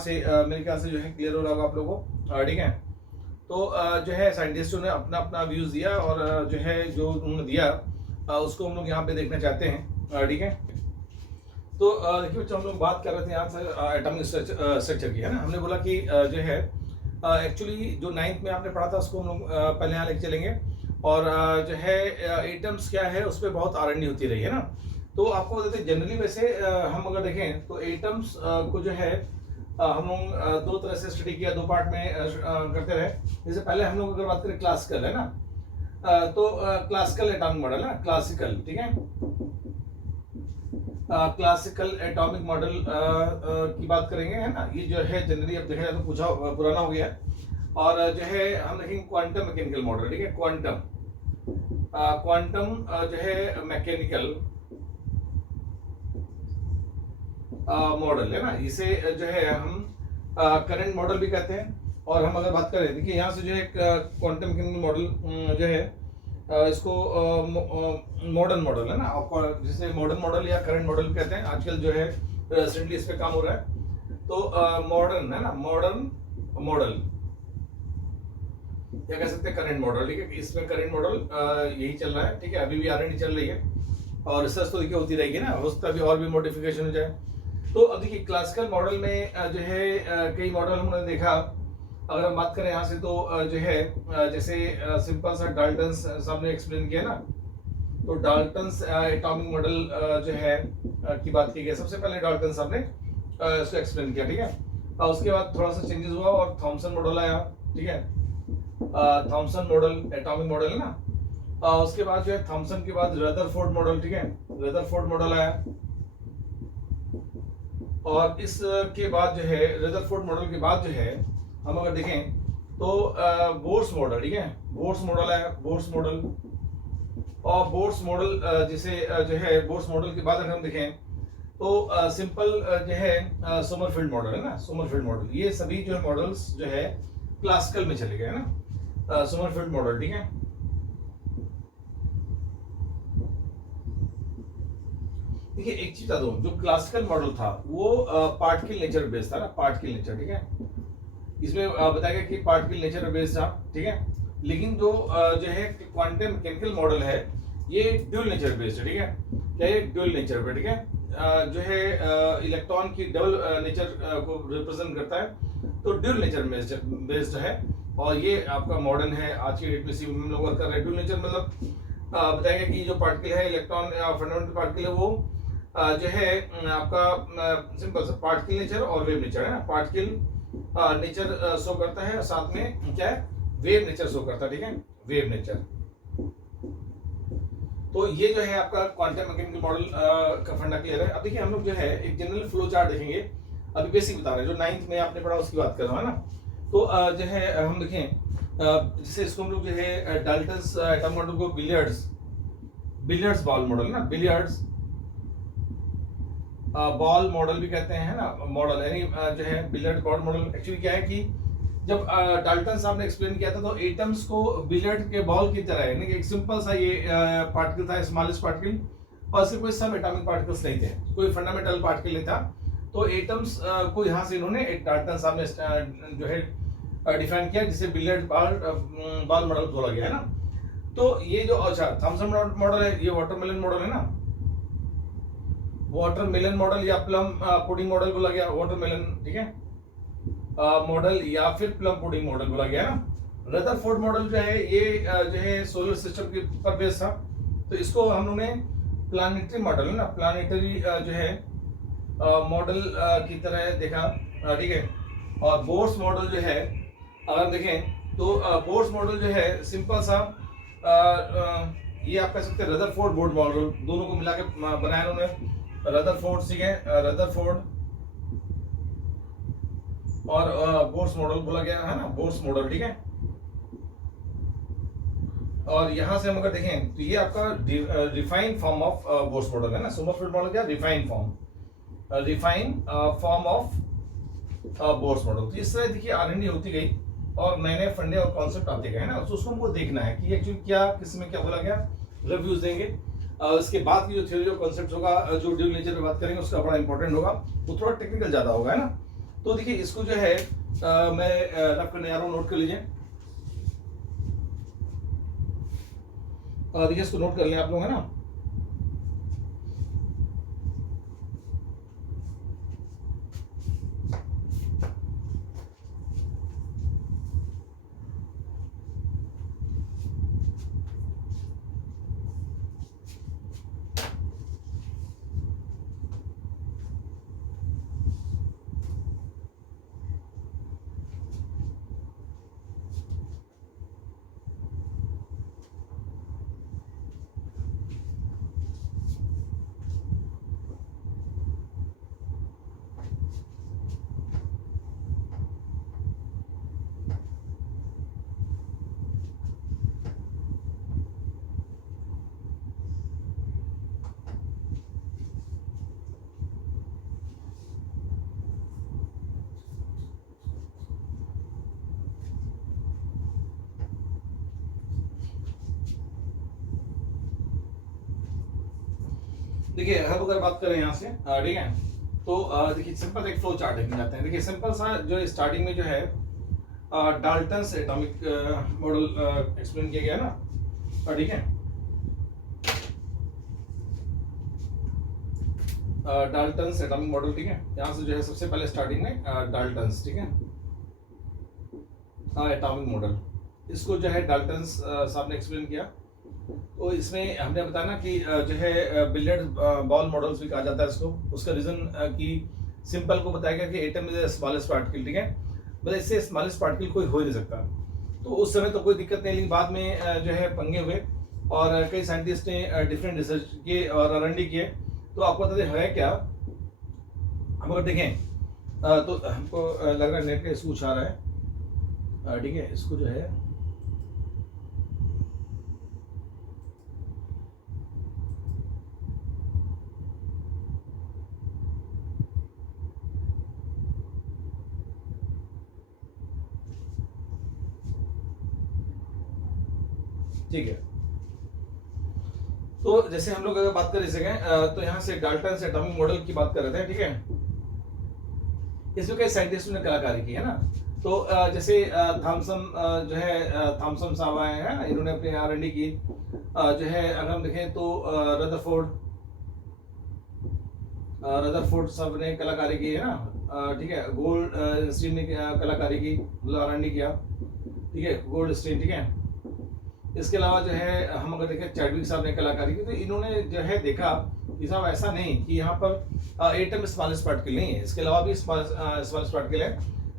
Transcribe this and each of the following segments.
से मेरे ख्याल से जो है क्लियर हो रहा होगा आप लोगों को, ठीक है। तो जो है साइंटिस्टों ने अपना अपना व्यूज़ दिया और जो है जो उन्होंने दिया उसको हम लोग यहाँ पे देखना चाहते हैं, ठीक है। तो देखिए बच्चों, हम लोग बात कर रहे थे यहाँ से एटॉमिक स्ट्रक्चर की, है ना। हमने बोला कि जो है एक्चुअली जो 9th में आपने पढ़ा था उसको हम लोग पहले यहाँ लेके चलेंगे। और जो है एटम्स क्या है उस पर बहुत R&D होती रही है ना। तो आपको बताते हैं जनरली वैसे हम अगर देखें तो एटम्स को जो है हम लोग दो तरह से स्टडी किया, दो पार्ट में करते रहे। जैसे पहले हम लोग अगर बात करें क्लासिकल, है ना, तो क्लासिकल एटॉमिक मॉडल है, क्लासिकल, ठीक है। क्लासिकल एटॉमिक मॉडल की बात करेंगे, है ना। ये जो है जनरली अब देखा जाए तो पूछा पुराना हो गया है। और जो है हम देखेंगे क्वांटम मैकेनिकल मॉडल, ठीक है। क्वांटम जो है मैकेनिकल मॉडल, है ना। इसे जो है हम करंट मॉडल भी कहते हैं। और हम अगर बात करें, देखिए यहाँ से जो है क्वांटम मैकेनिकल मॉडल जो है इसको मॉडर्न मॉडल, है ना, जिसे मॉडर्न मॉडल या करंट मॉडल कहते हैं। आजकल जो है रिसेंटली इस पे काम हो रहा है। तो मॉडर्न, है ना, मॉडर्न मॉडल या कह सकते हैं करंट मॉडल, ठीक है। इसमें करंट मॉडल यही चल रहा है, ठीक है। अभी भी R&D चल रही है और रिसर्च तो देखिए होती रहेगी ना, हो सकता है अभी और भी मॉडिफिकेशन हो जाए। तो अब देखिए क्लासिकल मॉडल में जो है कई मॉडल हमने देखा। अगर हम बात करें यहाँ से तो जो है जैसे सिंपल सा डाल्टन साहब ने एक्सप्लेन किया ना, तो डाल्टन एटॉमिक मॉडल जो है की बात की गई। सबसे पहले डाल्टन साहब ने इसको एक्सप्लेन किया, ठीक है। उसके बाद थोड़ा सा चेंजेस हुआ और थॉमसन मॉडल आया, ठीक है। थॉमसन मॉडल एटॉमिक मॉडल, है ना। उसके बाद जो है थॉमसन के बाद रदरफोर्ड मॉडल, ठीक है, रदरफोर्ड मॉडल आया। और इसके बाद जो है रदरफोर्ड मॉडल के बाद जो है हम अगर देखें तो बोर्स मॉडल, ठीक है, बोर्स मॉडल है, बोर्स मॉडल। और बोर्स मॉडल जिसे जो है बोर्स मॉडल के बाद अगर हम देखें तो सिंपल जो है सोमरफेल्ड मॉडल, है ना, सोमरफेल्ड मॉडल। ये सभी जो है मॉडल्स जो है क्लासिकल में चले गए, है ना, सोमरफेल्ड मॉडल, ठीक है। देखिए एक चीज बता दूं, जो क्लासिकल मॉडल था वो पार्टिकल नेचर बेस्ड था ना, पार्टिकल नेचर, ठीक है। इसमें बताया गया कि पार्टिकल नेचर बेस्ड था, ठीक है। लेकिन जो है क्वांटम मैकेनिकल मॉडल है ये ड्यूल नेचर बेस्ड है, ठीक है। क्या ये ड्यूल नेचर पे, ठीक है, जो है इलेक्ट्रॉन की डबल नेचर को रिप्रेजेंट करता है। तो ड्यूल नेचर बेस्ड है और ये आपका मॉडर्न है। आज की डेट में हम लोग वर्क कर रहे हैं। ड्यूल नेचर मतलब बताया गया कि जो पार्टिकल है इलेक्ट्रॉन फंडामेंटल पार्टिकल है वो जो है आपका सिंपल सा पार्टिकल नेचर और वेव नेचर, है ना। पार्टिकल नेचर शो करता है और साथ में क्या है वेव नेचर शो करता है, ठीक है, वेव नेचर। तो ये जो है आपका क्वांटम मैकेनिकल मॉडल का फंडा क्लियर है। अब देखिए हम लोग जो है एक जनरल फ्लो चार्ट देखेंगे। अभी बेसिक बता रहे हैं, जो 9th में आपने पढ़ा उसकी बात कर रहा हूं, है ना। तो जो है हम देखें जैसे इसको हम लोग जो है डाल्टन्स एटॉमिक मॉडल को बिलियर्ड्स बॉल मॉडल, ना, बिलियर्ड्स बॉल मॉडल भी कहते हैं, है ना, मॉडल यानी जो है बिलियर्ड बॉल मॉडल। एक्चुअली क्या है कि जब डाल्टन साहब ने एक्सप्लेन किया था तो एटम्स को बिलियर्ड के बॉल की तरह, यानी कि एक सिंपल सा ये पार्टिकल था, स्मॉलेस्ट पार्टिकल, और सिर्फ कोई सब एटॉमिक पार्टिकल्स नहीं थे, कोई फंडामेंटल पार्टिकल नहीं था। तो एटम्स को यहाँ से इन्होंने डाल्टन साहब ने जो है डिफाइन किया, जिसे बिलियर्ड बॉल मॉडल बोला गया, है ना। तो ये जो अच्छा थॉमसन मॉडल है, ये वाटरमेलन मॉडल है ना, वाटरमेलन मॉडल या प्लम पुडिंग मॉडल बोला गया, वाटरमेलन, ठीक है, मॉडल या फिर प्लम पुडिंग मॉडल बोला गया ना। रदरफोर्ड मॉडल जो है ये जो है सोलर सिस्टम के पर बेस्ड था। तो इसको हम लोगों ने प्लानिटरी मॉडल, है ना, प्लानिटरी जो है मॉडल की तरह देखा, ठीक है। और बोर्स मॉडल जो है अगर देखें तो बोर्स मॉडल जो है सिंपल सा ये आप कह सकते हैं रदरफोर्ड बोर्ड मॉडल, दोनों को मिला के बनाया उन्होंने। रदरफोर्ड, ठीक है, रदरफोर्ड और बोर्स मॉडल बोला गया है ना, बोर्स मॉडल, ठीक है। और यहां से हम अगर देखें तो ये आपका refined form of Bohr's model है ना। सोमरफेल्ड मॉडल क्या, refined form of Bohr's model. तो इस तरह देखिए R&D होती गई और नए नए फंडे और कॉन्सेप्ट आते गए, है ना। तो उसको हमको देखना है कि एक्चुअली क्या किस में क्या बोला गया, रिव्यूज देंगे। इसके बाद की जो थ्योरी और कॉन्सेप्ट होगा, जो ड्यूल नेचर पे बात करेंगे उसका बड़ा इंपॉर्टेंट होगा, वो थोड़ा टेक्निकल ज्यादा होगा, है ना। तो देखिए इसको जो है मैं रफ करने जा रहा हूँ, नोट कर लीजिए। देखिए इसको नोट कर लें आप लोग, है ना। देखिए अब अगर बात करें यहाँ से, ठीक है, तो देखिए सिंपल एक फ्लो चार्ट देखने जाते हैं। देखिए सिंपल सा जो स्टार्टिंग में जो है डाल्टन्स एटॉमिक मॉडल एक्सप्लेन किया गया है ना, ठीक है। डाल्टन्स एटॉमिक मॉडल, ठीक है। यहाँ से जो है सबसे पहले स्टार्टिंग में डाल्टन्स, ठीक है, एटॉमिक मॉडल, इसको जो है डाल्टन्स साहब ने एक्सप्लेन किया। तो इसमें हमने बताया ना कि जो है बिलियर्ड बॉल मॉडल्स भी कहा जाता है इसको। उसका रीजन कि सिंपल को बताया गया कि atom is the smallest particle, ठीक है, मतलब इससे स्मॉलेस्ट पार्टिकल कोई हो ही नहीं सकता। तो उस समय तो कोई दिक्कत नहीं, लेकिन बाद में जो है पंगे हुए और कई साइंटिस्ट ने डिफरेंट रिसर्च किए और R&D किए। तो आपको बता दें है क्या, हम अगर देखें तो हमको लग रहा है नेट का इशू आ रहा है, ठीक है। इसको जो है ठीक है। तो जैसे हम लोग अगर बात करें इसे तो यहाँ से डाल्टन एटॉमिक मॉडल की बात कर रहे थे, ठीक है। इसमें कई साइंटिस्टों ने कलाकारी की है ना। तो जैसे थॉमसन जो है थॉमसन साहब आए हैं ना, इन्होंने अपनी R&D की। जो है अगर हम देखें तो रदरफोर्ड साहब ने कलाकारी की है ना, ठीक है। गोल्ड स्टीन ने कलाकारी की, मतलब R&D किया, ठीक है, गोल्ड स्टीन, ठीक है। इसके अलावा जो है हम अगर देखें चैडविक साहब ने कलाकारी की। तो इन्होंने जो है देखा कि साहब ऐसा नहीं कि यहाँ पर एटम स्मॉलेस्ट पार्टिकल नहीं है, इसके अलावा भी स्मॉलेस्ट पार्टिकल है।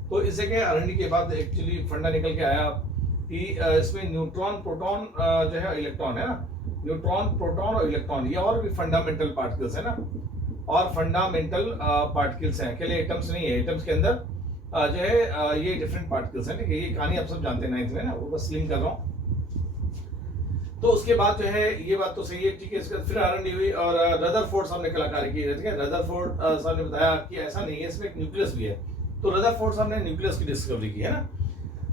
तो इसे के R&D के बाद एक्चुअली फंडा निकल के आया कि इसमें न्यूट्रॉन, प्रोटॉन जो है इलेक्ट्रॉन है ना, न्यूट्रॉन, प्रोटॉन और इलेक्ट्रॉन, ये और भी फंडामेंटल पार्टिकल्स है ना, और फंडामेंटल पार्टिकल्स हैं, अकेले एटम्स नहीं है। एटम्स के अंदर जो है ये डिफरेंट पार्टिकल्स हैं, ठीक है। ये कहानी आप सब जानते हैं नाइन्थ में ना, वो बस लिंक कर रहा हूँ। तो उसके बाद जो है ये बात तो सही है, ठीक है। इसके बाद फिर R&D हुई और रदरफोर्ड साहब ने कलाकारी की, ठीक है। रदरफोर्ड साहब ने बताया कि ऐसा नहीं है, इसमें एक न्यूक्लियस भी है। तो रदरफोर्ड साहब ने न्यूक्लियस की डिस्कवरी की है ना।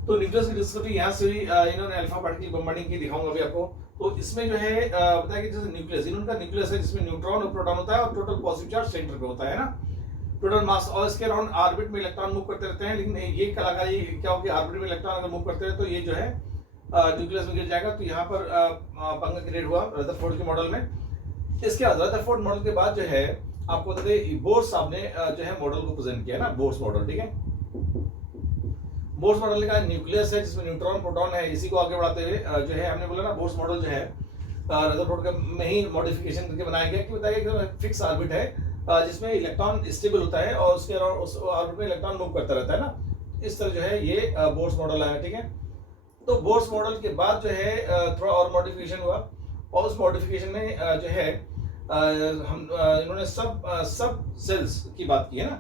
तो न्यूक्लियस की डिस्कवरी यहाँ से हुई, इन्होंने अल्फा पार्टिकल बॉम्बार्डिंग की, दिखाऊंगा अभी आपको। तो इसमें जो है बताया कि जैसे न्यूक्लियस, इनका न्यूक्लियस है जिसमें न्यूट्रॉन और प्रोटॉन होता है और टोटल पॉजिटिव चार्ज सेंटर पे होता है ना, टोटल मास, और इसके अराउंड ऑर्बिट में इलेक्ट्रॉन मूव करते रहते हैं। लेकिन ये कलाकारी क्या होगी, ऑर्बिट में इलेक्ट्रॉन अगर मूव करते हैं तो ये जो है न्यूक्लियस में गिर जाएगा। तो यहाँ पर पंगा क्रिएट हुआ रदरफोर्ड के मॉडल में। इसके बाद रदरफोर्ड मॉडल के बाद जो है आपको बता दें बोर्स साहब ने जो है मॉडल को प्रेजेंट किया ना, बोर्स मॉडल, ठीक है। बोर्स मॉडल ने कहा न्यूक्लियस है जिसमें न्यूट्रॉन, प्रोटॉन है, इसी को आगे बढ़ाते हुए जो है हमने बोला ना बोर्स मॉडल जो है रदरफोर्ड का में ही मॉडिफिकेशन करके बनाया गया कि बताया कि फिक्स ऑर्बिट है जिसमें इलेक्ट्रॉन स्टेबल होता है और उसके अराउंड उस ऑर्बिट में इलेक्ट्रॉन मूव करता रहता है ना। इस तरह जो है ये बोर्स मॉडल आया, ठीक है। तो बोर्स मॉडल के बाद जो है थोड़ा और मॉडिफिकेशन हुआ और उस मॉडिफिकेशन में जो है हम इन्होंने सब सेल्स की बात की है ना।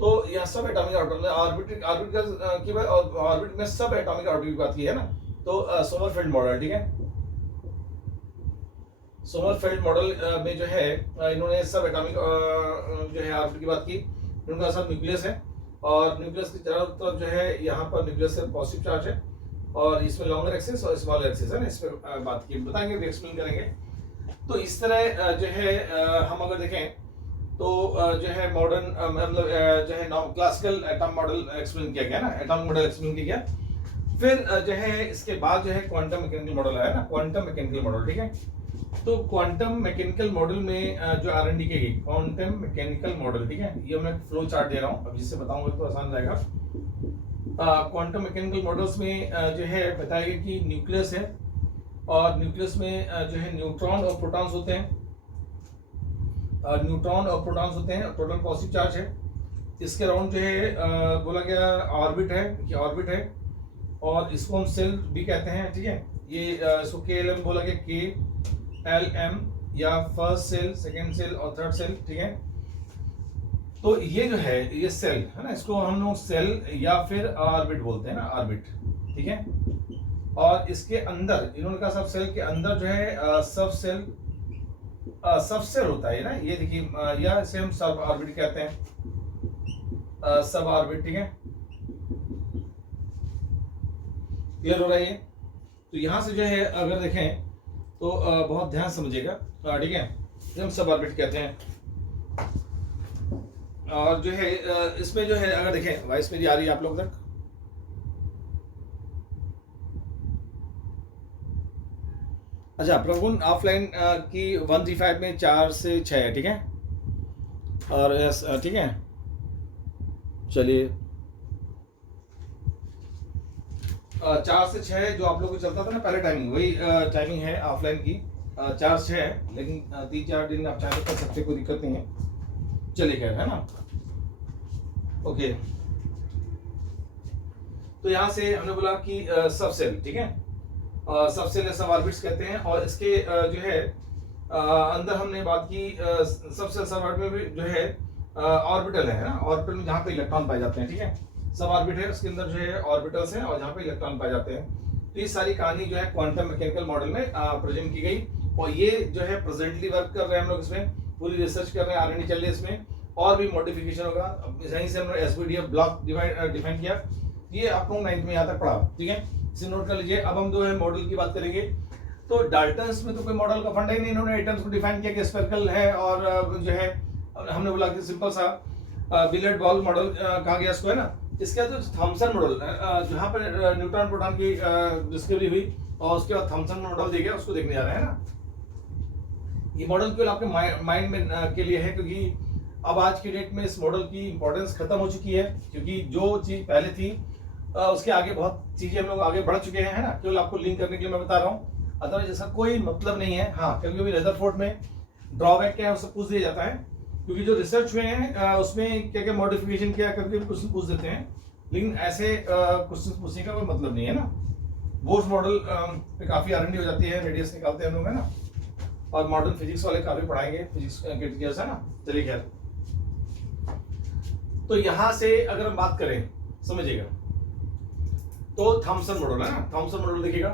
तो यहाँ सब एटॉमिक ऑर्बिट ऑर्बिट में सब एटॉमिक ऑर्बिट की बात की है ना। तो सोमरफेल्ड मॉडल, ठीक है। सोमरफेल्ड मॉडल में जो है इन्होंने सब एटॉमिक जो है ऑर्बिट की बात की। इनका सब न्यूक्लियस है और न्यूक्लियस की चारों तरफ जो है यहाँ पर न्यूक्लियस से पॉजिटिव चार्ज है और इसमें लॉन्गर एक्सिस और स्मॉलर एक्सिस है ना, इस पर बात की बताएंगे, एक्सप्लेन करेंगे। तो इस तरह जो है हम अगर देखें तो जो है मॉडर्न मतलब जो है क्लासिकल एटम मॉडल एक्सप्लेन किया गया ना, एटम मॉडल एक्सप्लेन किया गया। फिर जो है इसके बाद जो है क्वांटम मैकेनिकल मॉडल आया ना, क्वांटम मैकेनिकल मॉडल, ठीक है। तो क्वांटम मैकेनिकल मॉडल में जो R&D की गई क्वांटम मैकेनिकल मॉडल, ठीक है, ये मैं फ्लो चार्ट दे रहा हूँ, अब जिससे बताऊंगा तो आसान रहेगा। क्वांटम मैकेनिकल मॉडल्स में जो है बताया गया कि न्यूक्लियस है, और न्यूक्लियस में जो है न्यूट्रॉन और प्रोटॉन्स होते हैं, न्यूट्रॉन और प्रोटॉन्स होते हैं, प्रोटॉन पॉजिटिव चार्ज है। इसके अराउंड जो है बोला गया ऑर्बिट है, ये ऑर्बिट है, और इसको हम सेल भी कहते हैं, ठीक है। ये इसको KLM बोला गया, KLM, या फर्स्ट सेल, सेकेंड सेल और थर्ड सेल, ठीक है। तो ये जो है ये सेल है ना, इसको हम लोग सेल या फिर ऑर्बिट बोलते हैं ना, ऑर्बिट, ठीक है। और इसके अंदर इन्होंने कहा सब सेल के अंदर जो है सब सेल होता है ना, ये देखिए, या इसे हम सब ऑर्बिट कहते हैं, सब ऑर्बिट, ठीक है। क्लियर हो रहा है ये? तो यहां से जो है अगर देखें तो बहुत ध्यान समझिएगा, ठीक है, हम सब ऑर्बिट कहते हैं। और जो है इसमें जो है अगर देखें, वॉइस मेरी आ रही है आप लोग तक? अच्छा, प्रगुण ऑफलाइन की 135 में 4 से 6 है, ठीक है। और यस, ठीक है, चलिए 4 से 6 जो आप लोग को चलता था ना पहले टाइमिंग, वही टाइमिंग है ऑफलाइन की, 4 से 6 है, लेकिन 3-4 दिन आप चाहे तो कर सकते, कोई दिक्कत नहीं है, चलिए खैर, है ना। ओके, तो यहाँ से हमने बोला कि सब सेल, ठीक है, सब सेल सब ऑर्बिट्स कहते हैं। और इसके जो है अंदर हमने बात की सब सेल सब ऑर्बिट में भी जो है ऑर्बिटल है ना, ऑर्बिटल में जहाँ पे इलेक्ट्रॉन पाए जाते हैं, ठीक है। सब ऑर्बिट है, उसके अंदर जो है ऑर्बिटल्स हैं और जहाँ पे इलेक्ट्रॉन पाए जाते हैं। तो ये सारी कहानी जो है क्वांटम मैकेनिकल मॉडल में प्रेजेंट की गई, और ये जो है प्रेजेंटली वर्क कर रहे हैं हम लोग, इसमें पूरी रिसर्च कर रहे हैं, R&D चल रही है इसमें, और भी मॉडिफिकेशन होगा। यहीं से हमने SVDF ब्लॉक डिफाइन किया, ये आप लोग 9th में यहाँ तक पढ़ा, ठीक है, इसे नोट कर लीजिए। अब हम जो है मॉडल की बात करेंगे, तो डाल्टन्स में तो कोई मॉडल का फंडा ही नहीं, इन्होंने एटम्स को डिफाइन किया कि स्फेरिकल है, और जो है हमने बोला कि सिंपल सा बिलियर्ड बॉल मॉडल कहा गया इसको, है ना। इसके बाद थॉमसन मॉडल, जहाँ पर न्यूट्रॉन प्रोटॉन की डिस्कवरी हुई और उसके बाद थॉमसन मॉडल दिया गया, उसको देखने जा रहे हैं ना। ये मॉडल केवल आपके माइंड में के लिए है, क्योंकि अब आज की डेट में इस मॉडल की इंपॉर्टेंस खत्म हो चुकी है, क्योंकि जो चीज पहले थी उसके आगे बहुत चीजें हम लोग आगे बढ़ चुके हैं, है ना। केवल आपको लिंक करने के लिए मैं बता रहा हूँ, अदरवाइज इसका कोई मतलब नहीं है। हाँ, क्योंकि रदरफोर्ड में ड्रॉबैक क्या है उससे पूछ दिया जाता है, क्योंकि जो रिसर्च हुए हैं उसमें क्या क्या मॉडिफिकेशन किया करके क्वेश्चन पूछ देते हैं, लेकिन ऐसे क्वेश्चन पूछने का कोई मतलब नहीं है ना। बोर्स मॉडल पे काफी R&D हो जाती है, रेडियस निकालते हैं हम लोग, है ना, और मॉडर्न फिजिक्स वाले काफी पढ़ाएंगे, फिजिक्स के टीचर्स, है ना। चलिए खैर, तो यहां से अगर हम बात करें, समझिएगा, तो थॉमसन मॉडल है ना, थॉमसन मॉडल देखिएगा,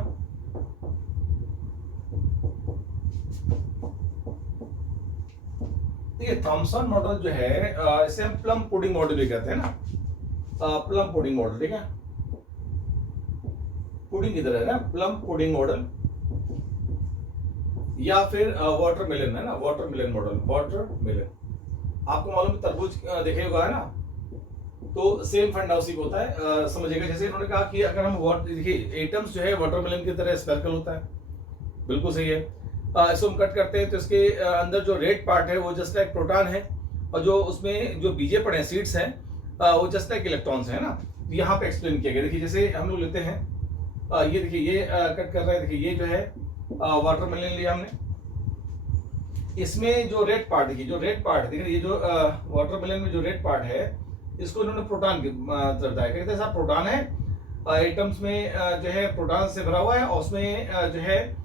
देखिए थॉमसन मॉडल जो है इसे हम प्लम पुडिंग मॉडल भी कहते हैं ना, प्लम पुडिंग मॉडल, ठीक है। पुडिंग इधर है ना, प्लम पुडिंग मॉडल, या फिर वाटरमेलन है ना, वाटरमेलन मॉडल, वाटरमेलन। आपको मालूम तरबूज देखे होगा, है ना, तो सेम फंडा उसी को होता है, समझिएगा। जैसे इन्होंने कहा कि अगर हम देखिए एटम्स जो है वाटरमेलन की तरह स्फेरिकल होता है, बिल्कुल सही है। इसको हम कट करते हैं तो इसके अंदर जो रेड पार्ट है वो जस्ट लाइक प्रोटॉन है, और जो उसमें जो बीजे पड़े हैं, सीड्स हैं, वो जस्ट लाइक इलेक्ट्रॉन्स है ना। यहाँ पे एक्सप्लेन किया गया, देखिए जैसे हम लोग लेते हैं, ये देखिए ये कट कर रहे हैं, देखिए ये जो है वाटरमेलन लिया हमने, इसमें जो रेड पार्ट देखिए, जो रेड पार्ट देखिए, ये जो वाटरमेलन में जो रेड पार्ट है, इसको इन्होंने प्रोटॉन की तरफ बताया, कहते हैं साहब प्रोटॉन है, एटम्स में जो है प्रोटॉन से भरा हुआ है, और उसमें जो है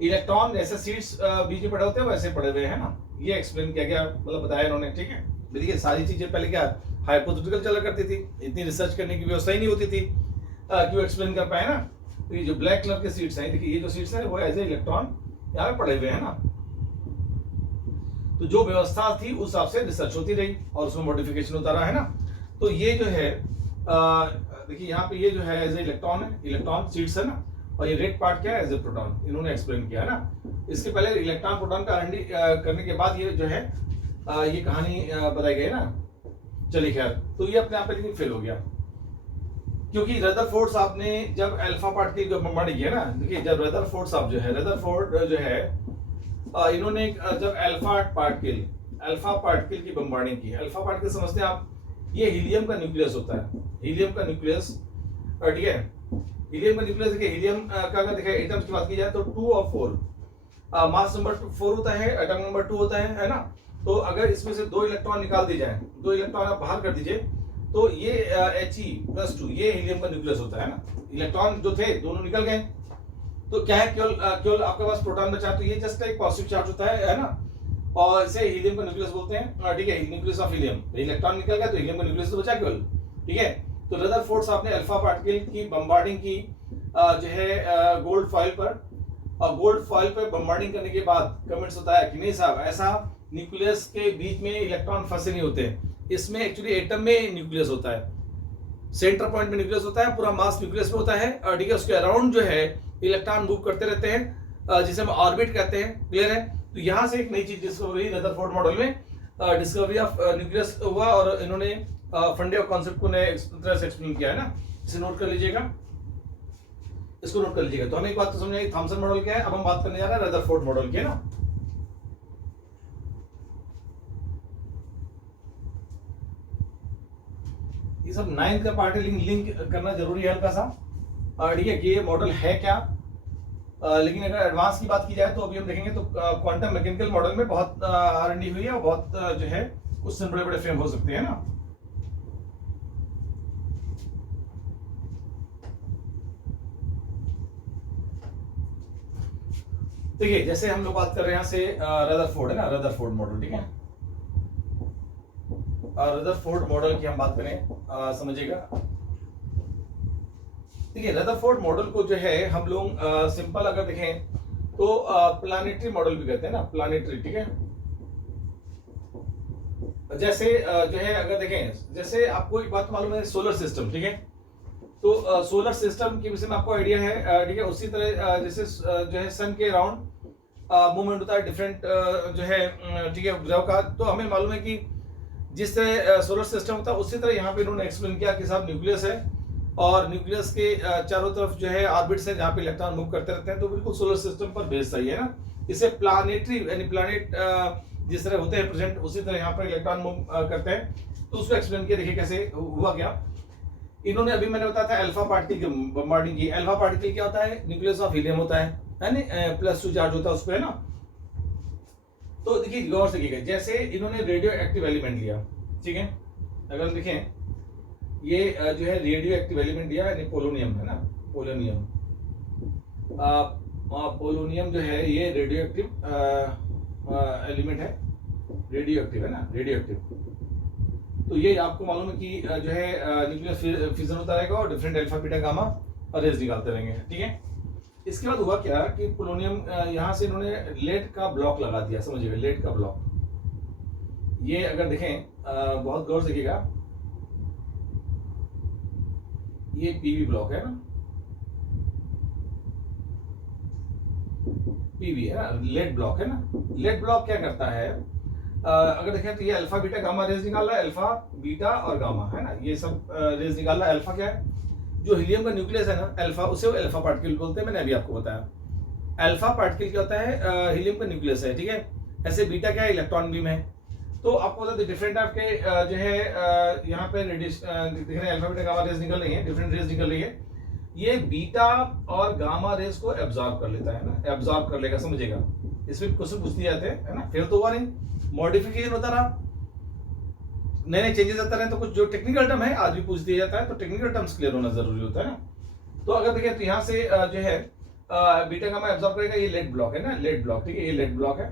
इलेक्ट्रॉन जैसे सीड्स बीजे पड़े होते हैं वैसे पड़े हुए हैं ना। ये एक्सप्लेन किया गया, मतलब बताया इन्होंने, ठीक है। देखिए सारी चीजें पहले क्या हाइपोथेटिकल चला करती थी, इतनी रिसर्च करने की व्यवस्था ही नहीं होती थी कि वो एक्सप्लेन कर पाए ना। तो ये जो ब्लैक कलर के सीड्स हैं, देखिए ये जो सीड्स हैं वो एज ए इलेक्ट्रॉन यहाँ पे पड़े हुए हैं ना। तो जो व्यवस्था थी उस हिसाब से रिसर्च होती रही और उसमें मॉडिफिकेशन होता रहा, है ना। तो ये जो है देखिए यहाँ पे ये जो है एज ए इलेक्ट्रॉन है, इलेक्ट्रॉन सीड्स है ना, और ये रेड पार्ट क्या है, एज ए प्रोटॉन, इन्होंने एक्सप्लेन किया है ना। इसके पहले इलेक्ट्रॉन प्रोटॉन का R&D करने के बाद ये जो है ये कहानी बताई गई ना। चलिए खैर, तो ये अपने आप में फेल हो गया, क्योंकि रदरफोर्ड साहब ने जब अल्फा पार्टिकल को बम्बार्ड किया ना, देखिए जब रदरफोर्ड साहब रदरफोर्ड जो है इन्होंने जब अल्फा पार्टिकल की बम्बार्डिंग की। अल्फा पार्टिकल समझते हैं आप, ये हीलियम का न्यूक्लियस होता है, हीलियम का न्यूक्लियस, ठीक है। हीलियम का न्यूक्लियस, देखिए हीलियम का अगर देखिए एटम्स की बात की जाए तो 2 और 4, मास नंबर 4 होता है, एटम नंबर 2 होता है ना। तो अगर इसमें से 2 इलेक्ट्रॉन निकाल दिए जाए, 2 इलेक्ट्रॉन आप बाहर कर दीजिए, तो ये He+2 ये हीलियम का न्यूक्लियस होता है ना। इलेक्ट्रॉन जो थे दोनों निकल गए, तो क्या है, केवल आपके पास प्रोटॉन बचा, तो ये जस्ट एक पॉजिटिव चार्ज होता है ना, और इसे हीलियम का न्यूक्लियस बोलते हैं, ठीक है, न्यूक्लियस ऑफ हीलियम। इलेक्ट्रॉन निकल गया तो हीलियम का न्यूक्लियस तो बचा केवल, ठीक है। तो रदरफोर्ड साहब ने अल्फा पार्टिकल की बम्बार्डिंग की जो है गोल्ड फॉइल पर, और गोल्ड फॉइल पर बम्बार्डिंग करने के बाद कमेंट्स होता है कि नहीं साहब, ऐसा न्यूक्लियस के बीच में इलेक्ट्रॉन फंसे नहीं होते, इसमें एक्चुअली एटम में न्यूक्लियस होता है, सेंटर पॉइंट में न्यूक्लियस होता है, पूरा मास न्यूक्लियस में होता है, और ठीक है, उसके अराउंड जो है इलेक्ट्रॉन मूव करते रहते हैं, जिसे हम ऑर्बिट कहते हैं। क्लियर है? तो यहां से एक नई चीज डिस्कवर हुई रदरफोर्ड मॉडल में, डिस्कवरी ऑफ न्यूक्लियस हुआ, और इन्होंने फंडे ऑफ कॉन्सेप्ट को नए तरह से एक्सप्लेन किया है ना। इसे नोट कर लीजिएगा, इसको नोट कर लीजिएगा। तो हमें एक बात तो समझ आई, थॉमसन मॉडल क्या है, अब हम बात करने जा रहे हैं रदरफोर्ड मॉडल की, है ना। ये सब 9th का पार्ट लिंक करना जरूरी है हल्का सा, ठीक है, कि ये मॉडल है क्या। लेकिन अगर एडवांस की बात की जाए तो अभी हम देखेंगे तो क्वांटम मैकेनिकल मॉडल में बहुत R&D हुई है, और बहुत जो है उससे बड़े बड़े फ्रेम हो सकते हैं ना। देखिए जैसे हम लोग बात कर रहे हैं यहाँ से रदरफोर्ड है ना, रदरफोर्ड मॉडल, ठीक है। रदरफोर्ड मॉडल की हम बात करें, समझिएगा। देखिए रदरफोर्ड मॉडल को जो है हम लोग सिंपल अगर देखें तो प्लानिटरी मॉडल भी कहते हैं ना, प्लानिटरी, ठीक है। जैसे जो है अगर देखें, जैसे आपको एक बात मालूम है, सोलर सिस्टम, ठीक है। तो सोलर सिस्टम के विषय में आपको आइडिया है, ठीक है। उसी तरह जैसे जो है सन के अराउंड मूवमेंट होता है डिफरेंट जो है, ठीक है, ग्रह का। तो हमें मालूम है कि जिस तरह सोलर सिस्टम होता है उसी तरह यहाँ पे इन्होंने एक्सप्लेन किया कि साहब न्यूक्लियस है, और न्यूक्लियस के चारों तरफ जो है ऑर्बिट्स है जहाँ पे इलेक्ट्रॉन मूव करते रहते हैं। तो बिल्कुल सोलर सिस्टम पर बेस्ड सही है ना। इसे प्लानेटरी यानी प्लानेट जिस तरह होते हैं प्रेजेंट, उसी तरह यहाँ पर इलेक्ट्रॉन मूव करते हैं। तो उसको एक्सप्लेन किया, देखिए कैसे हुआ क्या। इन्होंने अभी मैंने बताया था अल्फा पार्टिकल बम्बार्डिंग की। अल्फा पार्टिकल क्या होता है, न्यूक्लियस ऑफ हीलियम होता है ना, +2 चार्ज होता है उस पर, है ना। तो देखिए गौर से देखिएगा, जैसे इन्होंने रेडियो एक्टिव एलिमेंट लिया, ठीक है। अगर हम देखें ये जो है रेडियो एक्टिव एलिमेंट दिया है, पोलोनियम है ना, पोलोनियम। पोलोनियम जो है ये रेडियो एक्टिव एलिमेंट है, रेडियो एक्टिव है ना, रेडियो एक्टिव। तो ये आपको मालूम है कि जो है न्यूक्लियर फिजन होता रहेगा और different alpha beta gamma rays निकालते रहेंगे, ठीक है। इसके बाद हुआ क्या कि पोलोनियम यहाँ से इन्होंने लेड का ब्लॉक लगा दिया, समझिएगा, लेड का ब्लॉक। ये अगर देखें बहुत गौर से देखिएगा, ये पीवी ब्लॉक है ना, पीवी है ना, लेड ब्लॉक है ना। लेड ब्लॉक क्या करता है, अगर देखें तो ये अल्फा बीटा गामा रेज निकाल रहा है, अल्फा बीटा और गामा है ना, ये सब रेज निकाल रहा है। अल्फा क्या है, जो हीलियम का न्यूक्लियस है ना अल्फा, उसे अल्फा पार्टिकल बोलते हैं, मैंने अभी आपको बताया। अल्फा पार्टिकल क्या होता है, हीलियम का न्यूक्लियस है, ठीक है। ऐसे बीटा क्या है, इलेक्ट्रॉन बीम है। तो आपको बता दें डिफरेंट टाइप के जो है यहाँ पे रेडियस दिख रहे हैं, अल्फा बीटा गामा रेज निकल रही है, डिफरेंट रेज निकल रही है। ये बीटा और गामा रेज को एब्जॉर्ब कर लेता है ना, एब्जॉर्ब कर लेगा, समझिएगा। इसमें क्वेश्चन पूछ दिए जाते हैं, है ना, फेल तो हुआ नहीं, मॉडिफिकेशन होता रहा, नए नए चेंजेस आता रहे। तो कुछ जो टेक्निकल टर्म है आज भी पूछ दिया जाता है, तो टेक्निकल टर्म्स क्लियर होना जरूरी होता है ना। तो अगर देखें तो यहाँ से जो है बीटा गामा एब्जॉर्ब करेगा, ये लेड ब्लॉक है ना, लेड ब्लॉक, ठीक है, ये लेड ब्लॉक है।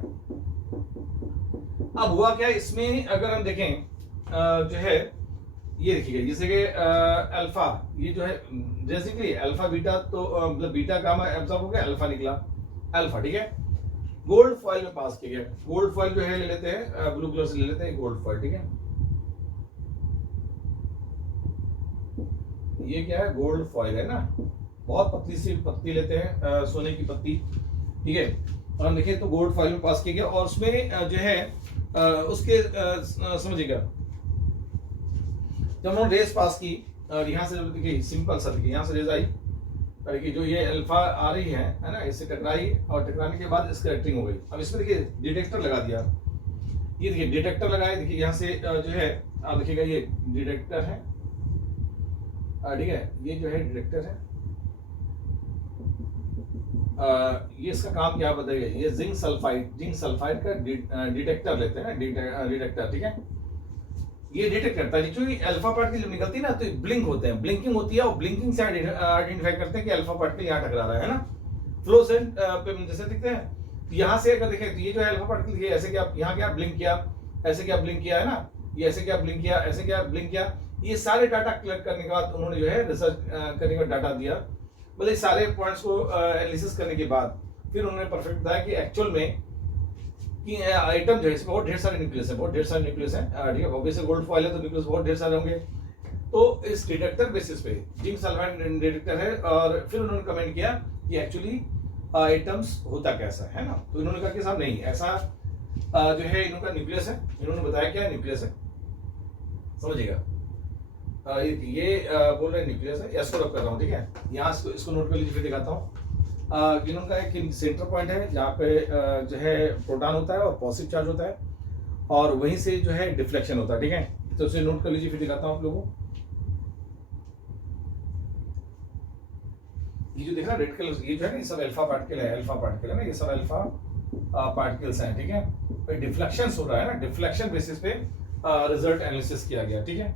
अब हुआ क्या इसमें, अगर हम देखें जो है ये देखिएगा, जैसे कि अल्फा, ये जो है जैसे कि अल्फा बीटा, तो मतलब बीटा गामा एब्जॉर्ब हो गया, अल्फा निकला, अल्फा, ठीक है। गोल्ड फॉइल में पास किया गया, गोल्ड फॉइल जो है ले लेते हैं, ब्लू कलर से ले लेते हैं गोल्ड फॉइल, ठीक है। ये क्या है, गोल्ड फॉइल है ना, बहुत पतली सी पत्ती लेते हैं, सोने की पत्ती, ठीक है। और हम देखें तो बोर्ड फाइल में पास किया गया और उसमें जो है उसके समझिएगा जब उन्होंने रेस पास की और यहाँ से देखिए सिंपल सा देखिए यहाँ से रेस आई और देखिए जो ये अल्फा आ रही है ना, इससे टकराई और टकराने के बाद स्कैटरिंग हो गई। अब इसमें देखिए डिटेक्टर लगा दिया, ये देखिए डिटेक्टर लगाए, देखिए यहाँ से जो है आप देखिएगा ये डिटेक्टर है, ठीक है, ये जो है डिटेक्टर है, ये इसका काम क्या बताइए, ये जिंक सल्फाइड का डिटेक्टर लेते हैं डिटेक्टर, ठीक है, ये डिटेक्ट करता है क्योंकि अल्फा पार्टिकल जब निकलती है ना तो ब्लिंक होते हैं, ब्लिंकिंग होती है और ब्लिंकिंग से आइडेंटिफाई करते हैं कि अल्फा पार्टिकल यहाँ टकरा रहा है ना, फ्लोरोसेंट पे जैसे दिखते हैं। यहाँ से अगर देखें तो ये जो है अल्फा पार्टिकल, ये ऐसे क्या यहाँ क्या ब्लिंक किया, ऐसे क्या ब्लिंक किया है ना, ये ऐसे क्या ब्लिंक किया, ऐसे क्या ब्लिंक किया, ये सारे डाटा कलेक्ट करने के बाद उन्होंने जो है रिसर्च करने के बाद डाटा दिया, मतलब सारे पॉइंट्स को एनालिसिस करने के बाद फिर उन्होंने परफेक्ट बताया कि एक्चुअल में कि आइटम जो है इसमें बहुत ढेर सारे न्यूक्लियस है, बहुत ढेर सारे न्यूक्लियस है, ठीक है, ऑब्वियसली गोल्ड फॉइल है तो न्यूक्लियस बहुत ढेर सारे होंगे। तो इस डिटेक्टर बेसिस पे जिंक सल्फाइड डिटेक्टर है और फिर उन्होंने कमेंट किया कि एक्चुअली आइटम्स होता कैसा है ना, तो इन्होंने कहा कि साहब नहीं ऐसा जो है इनका न्यूक्लियस है, इन्होंने बताया क्या न्यूक्लियस है, समझिएगा ये बोल रहे हैं न्यूक्लियस है, इसको रब कर रहा हूँ, ठीक है, यहाँ इसको नोट कर लीजिए, फिर दिखाता हूँ। इनका एक सेंटर पॉइंट है जहाँ पे जो है प्रोटॉन होता है और पॉजिटिव चार्ज होता है और वहीं से जो है डिफ्लेक्शन होता है, ठीक है, तो उसे नोट कर लीजिए, फिर दिखाता हूँ आप लोगों को। ये जो देख रहा है रेड कलर, ये जो है ना ये सब अल्फा पार्टिकल है, अल्फा पार्टिकल है ना, ये सब अल्फा पार्टिकल्स हैं, ठीक है, डिफ्लेक्शन हो रहा है ना, डिफ्लेक्शन बेसिस पे रिजल्ट एनालिसिस किया गया, ठीक है,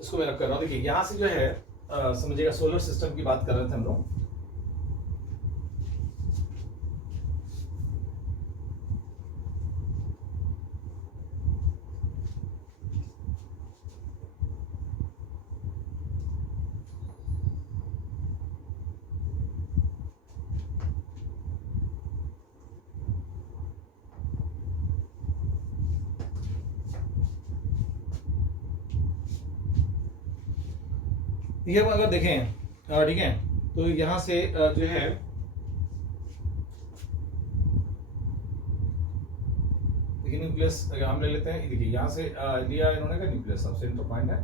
इसको मैं रख कर रहा हूँ। देखिए यहाँ से जो है समझिएगा सोलर सिस्टम की बात कर रहे थे हम लोग, ये अगर देखें ठीक है, तो यहाँ से जो है देखिए न्यूक्लियस हम ले लेते हैं, देखिए यहाँ से लिया इन्होंने का न्यूक्लियस सब सेंटर पॉइंट है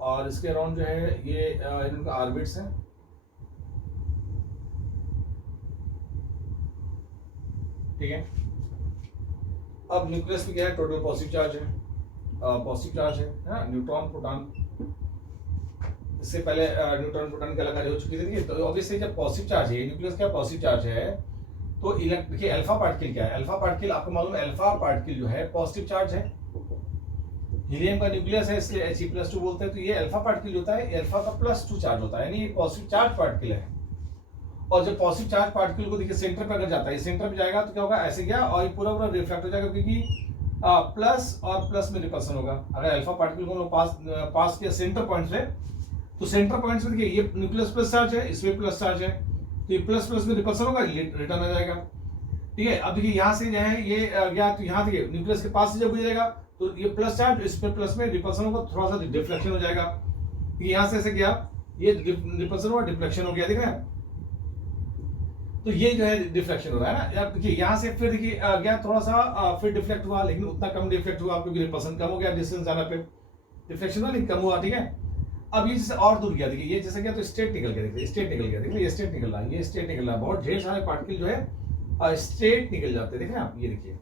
और इसके अराउंड जो है ये इनका ऑर्बिट्स है, ठीक है। अब न्यूक्लियस में क्या है, टोटल पॉजिटिव चार्ज है, ना, न्यूट्रॉन प्रोटॉन, इससे पहले न्यूट्रॉन प्रोटॉन की अलग हो चुकी थी, तो ऑब्वियसली जब पॉजिटिव चार्ज है न्यूक्लियस क्या पॉजिटिव चार्ज है तो देखिए अल्फा पार्टिकल क्या है, अल्फा पार्टिकल आपको मालूम है, अल्फा पार्टिकल जो है पॉजिटिव चार्ज है, हीलियम का न्यूक्लियस है इसलिए He+2 बोलते हैं, तो ये अल्फा पार्टिकल होता है, अल्फा का +2 चार्ज होता है, यानी ये पॉजिटिव चार्ज पार्टिकल है। और जब पॉजिटिव चार्ज पार्टिकल को देखिए सेंटर पे अगर जाता है, सेंटर पे जाएगा तो क्या होगा, ऐसे गया और ये पूरा पूरा रिफ्लेक्ट हो जाएगा, क्योंकि प्लस और प्लस में रिपल्सन होगा। अगर अल्फा पार्टिकल को लोग पास किया सेंटर पॉइंट से, तो सेंटर पॉइंट से देखिए ये न्यूक्लियस प्लस चार्ज है, इसमें प्लस चार्ज है, तो ये प्लस प्लस में रिपल्सन होगा, रिटर्न आ जाएगा, ठीक है। अब देखिए यहाँ से जो है ये गया, तो यहाँ देखिए न्यूक्लियस के पास से जब गुजरेगा तो ये प्लस चार्ज, इसमें प्लस में रिपल्सन होगा, थोड़ा सा डिफ्लेक्शन हो जाएगा, यहाँ से ऐसे गया, ये रिपल्सन हुआ, डिफ्लेक्शन हो गया, देख रहे हैं, तो ये जो है डिफ्लेक्शन हो रहा है ना। देखिए यहाँ से फिर देखिए गया थोड़ा सा, फिर डिफ्लेक्ट हुआ, लेकिन उतना कम डिफ्लेक्ट हुआ क्योंकि रिपल्सन कम हो गया, डिस्टेंस जाने पे डिफ्लेक्शन हुआ लेकिन कम हुआ, ठीक है। अब ये जैसे और दूर गया, देखिए ये जैसे गया तो स्टेट निकल गया, देखिए स्टेट निकल गया, देखिए ये स्टेट निकल रहा है, ये स्टेट निकल रहा है, बहुत ढेर सारे पार्टिकल जो है स्टेट निकल जाते हैं, देखें आप, ये देखिए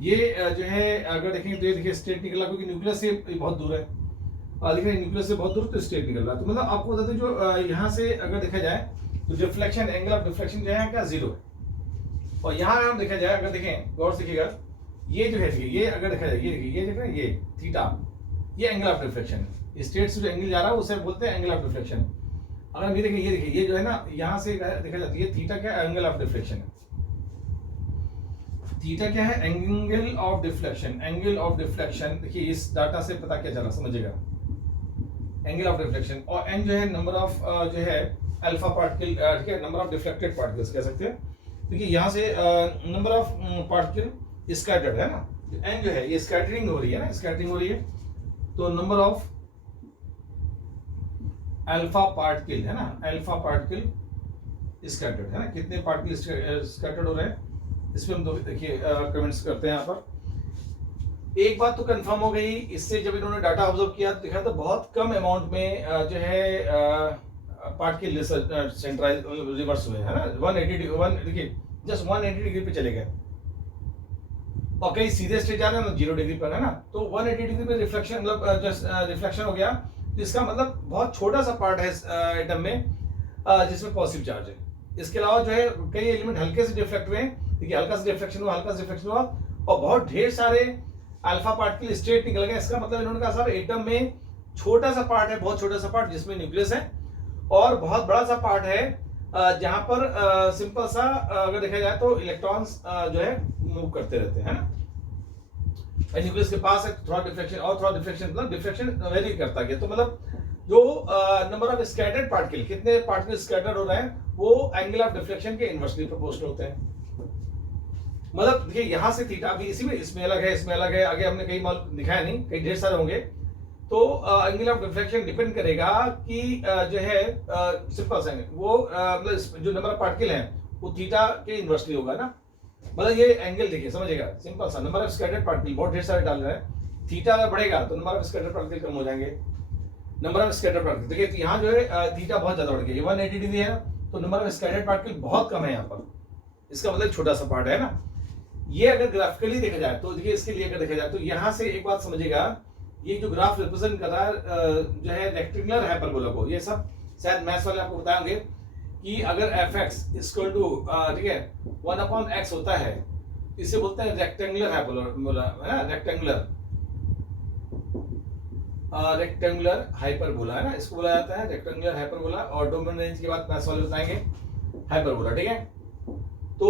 ये जो है अगर देखेंगे तो ये देखिए स्टेट निकला, क्योंकि न्यूक्लियस से बहुत दूर है, देखिए न्यूक्लियस से बहुत दूर तो स्टेट निकल रहा है। तो मतलब आपको बताते हैं जो यहाँ से अगर देखा जाए तो डिफ्लेक्शन, एंगल ऑफ डिफ्लेक्शन जो है क्या 0 है, और यहाँ अगर देखा जाए, अगर देखें गौर से देखिएगा, ये जो है देखिए, ये अगर देखा जाए, ये देखिए, ये देख रहे हैं, ये थीटा, ये एंगल ऑफ डिफ्लेक्शन है, स्टेट से जो एंगल जा रहा है उसे बोलते हैं एंगल ऑफ डिफ्लेक्शन। अगर ये देखिए, ये देखिए, ये जो है ना यहाँ से देखा जाता है, ये थीटा क्या है, एंगल ऑफ डिफ्लेक्शन है, थीटा क्या है, angle of deflection, angle of deflection, देखिए इस डाटा से पता क्या चला, समझिएगा, एंगल ऑफ डिफ्लेक्शन, और एन जो है नंबर ऑफ जो है अल्फा पार्टिकल, ठीक है, नंबर ऑफ डिफ्लेक्टेड पार्टिकल्स कह सकते हैं, देखिए यहाँ से नंबर ऑफ पार्टिकल स्कैटर्ड है ना, एन जो है ये स्कैटरिंग हो रही है ना, स्कैटरिंग हो रही है, तो नंबर ऑफ अल्फा पार्टिकल है ना, अल्फा पार्टिकल स्कैटर्ड है ना, कितने पार्टिकल स्कैटर्ड हो रहे हैं, इसमें हम देखिए कमेंट्स करते हैं यहाँ पर। एक बात तो कंफर्म हो गई, इससे जब इन्होंने डाटा ऑब्जर्व किया तो देखा तो बहुत कम अमाउंट में जो है पार्टिकल सेंट्राइज रिवर्स हुए है ना, 180 डिग्री, देखिए जस्ट 180 डिग्री पे चले गए, और कहीं सीधे स्ट्रेट जा रहे हैं ना 0 डिग्री पर है ना, तो 180 डिग्री पे रिफ्लेक्शन मतलब रिफ्लेक्शन हो गया, तो इसका मतलब बहुत छोटा सा पार्ट है एटम में जिसमें पॉजिटिव चार्ज है। इसके अलावा जो है कई एलिमेंट हल्के से डिफ्लेक्ट हुए हैं, देखिए हल्का सा डिफ्लेक्शन हुआ, हल्का सा डिफ्लेक्शन हुआ, और बहुत ढेर सारे अल्फा पार्टिकल स्ट्रेट निकल गए। इसका मतलब इन्होंने कहा सर एटम में छोटा सा पार्ट है, बहुत छोटा सा पार्ट जिसमें न्यूक्लियस है, और बहुत बड़ा सा पार्ट है जहां पर सिंपल सा अगर देखा जाए तो इलेक्ट्रॉन्स जो है मूव करते रहते हैं ना, न्यूक्लियस के पास है, थोड़ा डिफ्लेक्शन और थोड़ा डिफ्लेक्शन, मतलब डिफ्लेक्शन वेरी करता गया, तो मतलब जो नंबर ऑफ स्कैटर्ड पार्टिकल, कितने पार्टिकल स्कैटर्ड हो रहे हैं, वो एंगल ऑफ डिफ्लेक्शन के इनवर्सली प्रोपोर्शनल होते हैं। मतलब देखिए यहां से थीटा भी इसी में, इसमें अलग है, इसमें अलग है, आगे हमने कई दिखाया नहीं, कई ढेर सारे होंगे, तो एंगल ऑफ डिफ्लेक्शन डिपेंड करेगा कि जो है सिंपल सा वो मतलब जो नंबर ऑफ पार्टिकल हैं वो थीटा के इनवर्सली होगा ना, मतलब ये एंगल देखिए समझिएगा, सिंपल सा नंबर ऑफ स्कैटर्ड पार्टिकल बहुत ढेर सारे डाल रहे हैं, थीटा अगर बढ़ेगा तो नंबर ऑफ स्कैटर्ड पार्टिकल कम हो जाएंगे, नंबर ऑफ स्कैटर्ड पार्टिकल देखिए तो यहाँ जो है थीटा बहुत ज्यादा बढ़ गया, 180 डिग्री है ना, तो नंबर ऑफ स्कैटर्ड पार्टिकल बहुत कम है यहाँ पर, इसका मतलब छोटा सा पार्ट है ना। ये अगर ग्राफिकली देखा जाए तो देखिए इसके लिए अगर देखा जाए तो यहाँ से एक बात समझिएगा, ये जो ग्राफ रिप्रेजेंट कर रहा है जो है रेक्टेंगुलर हाइपरबोला को, ये सब शायद मैथ्स वाले आपको बताएंगे कि अगर fx इक्वल टू ठीक है 1/x होता है, इसे बोलते हैं रेक्टेंगुलर हाइपरबोला है ना, रेक्टेंगुलर हाइपरबोला है ना, इसको बोला जाता है रेक्टेंगुलर हाइपरबोला, और डोमेन रेंज के बाद मैथ्स वाले बताएंगे हाइपरबोला, ठीक है। तो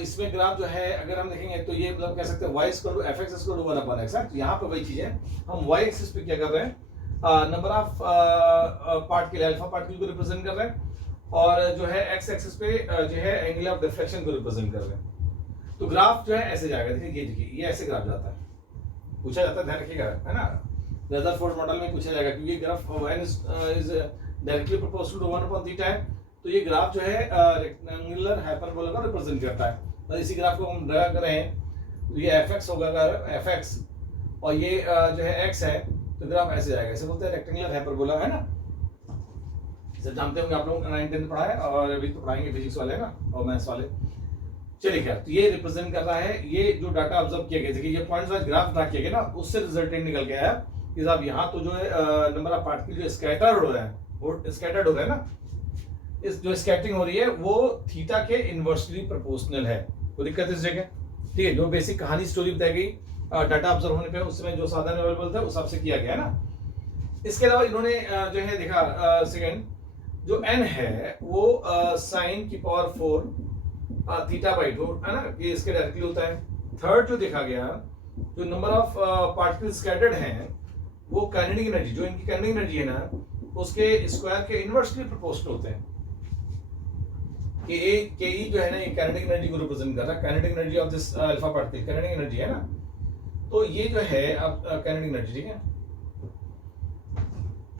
इसमें ग्राफ जो है अगर हम देखेंगे तो ये मतलब कह सकते हैं y equal to fx equal to 1/x है, तो यहाँ पे वही चीज है, हम y एक्सिस पे क्या कर रहे हैं, number of particle alpha particle को रिप्रेजेंट कर रहे हैं, और जो है x एक्सिस पे जो है एंगल ऑफ डिफ्लेक्शन को रिप्रेजेंट कर रहे हैं। तो ग्राफ जो है ऐसे जाएगा, देखिए ये ऐसे ग्राफ जाता है, पूछा जाता है, ध्यान रखिएगा है ना, रदरफोर्ड मॉडल में पूछा जाएगा, क्योंकि graph n is directly proportional to 1/θ है, तो ये ग्राफ जो है रेक्टेंगुलर हाइपरबोला को रिप्रेजेंट करता है, और इसी ग्राफ को हम ड्रा कर रहे हैं, तो ये fx होगा, अगर fx और ये जो है x है, तो ग्राफ ऐसे जाएगा, इसे बोलते हैं रेक्टेंगुलर हाइपरबोला है ना, इसे जानते होंगे आप लोग 9th 10th पढ़ा है, और अभी तो पढ़ाएंगे फिजिक्स वाले ना और मैथ्स वाले। चलिए खैर, तो ये रिप्रेजेंट कर रहा है, ये जो डाटा ऑब्जर्व किया गया, देखिए ये पॉइंट्स वाइज ग्राफ ड्रा किया गया ना, उससे रिजल्टेंट निकल के आया कि साहब यहाँ तो जो है नंबर ऑफ पार्टिकल जो स्कैटर्ड हो रहे हैं, वो स्कैटर्ड हो रहे हैं ना, इस जो स्कैटरिंग हो रही है वो थीटा के इनवर्सली प्रोपोर्शनल है, कोई दिक्कत इस जगह, ठीक है। जो बेसिक कहानी स्टोरी बताई गई डाटा ऑब्जर्व होने पे, उस समय जो साधन अवेलेबल था उस हिसाब से किया गया ना। इसके अलावा इन्होंने जो है देखा सेकंड जो n है वो साइन की पावर 4 θ/2 है ना, ये इसके डायरेक्टली होता है। थर्ड जो देखा गया, जो नंबर ऑफ पार्टिकल स्कैटर्ड हैं वो काइनेटिक एनर्जी, जो इनकी काइनेटिक एनर्जी है ना, उसके स्क्वायर के इनवर्सली प्रोपोर्शनल होते हैं। के ई जो है ना, ये काइनेटिक एनर्जी को रिप्रेजेंट कर रहा है, kinetic energy of this alpha particle, kinetic energy है ना, तो ये जो है अब काइनेटिक एनर्जी, ठीक है।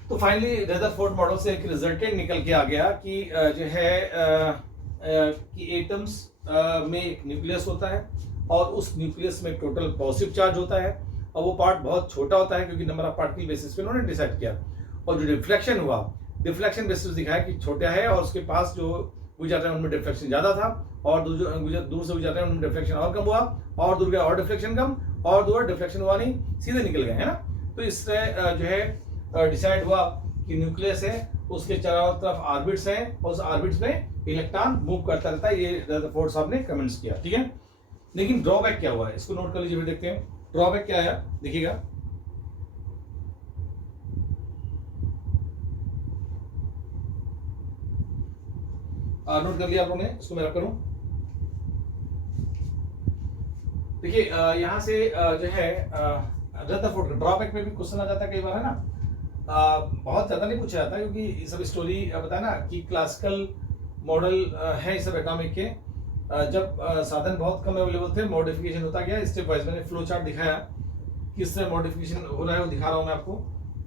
तो फाइनली रदरफोर्ड मॉडल से एक रिजल्टेंट निकल के आ गया कि जो है कि एटम्स में एक न्यूक्लियस होता है, और उस न्यूक्लियस में टोटल पॉजिटिव चार्ज होता है, और वो पार्ट बहुत छोटा होता है क्योंकि नंबर ऑफ पार्टिकल बेसिस पे उन्होंने डिसाइड किया, और जो डिफ्लेक्शन हुआ, डिफ्लेक्शन बेसिस दिखाया कि छोटा है, और उसके पास जो गुजर रहे हैं उनमें डिफ्लेक्शन ज्यादा था, और दूर से गुजर रहे हैं उनमें डिफ्लेक्शन और कम हुआ, और दूर गया और डिफ्लेक्शन कम, और दूर डिफ्लेक्शन हुआ नहीं, सीधे निकल गए है ना। तो इससे जो है डिसाइड हुआ कि न्यूक्लियस है, उसके चारों तरफ ऑर्बिट्स हैं, और उस ऑर्बिट्स में इलेक्ट्रॉन मूव करता रहता है, ये रदरफोर्ड साहब ने कमेंट्स किया, ठीक है। लेकिन ड्रॉबैक क्या हुआ है, इसको नोट कर लीजिए, फिर देखते हैं ड्रॉबैक क्या आया, देखिएगा। नोट कर लिया आप लोगों ने, इसको मैं रख करूं। देखिए यहां से जो है रदरफोर्ड ड्रॉबैक में भी क्वेश्चन आ जाता है कई बार, है ना। बहुत ज्यादा नहीं पूछा जाता क्योंकि ये सब स्टोरी बताया ना कि क्लासिकल मॉडल है ये सब एटॉमिक के, जब साधन बहुत कम अवेलेबल थे, मॉडिफिकेशन होता गया स्टेप वाइज। मैंने फ्लो चार्ट दिखाया किस तरह मॉडिफिकेशन हो रहा है, वो दिखा रहा हूँ मैं आपको,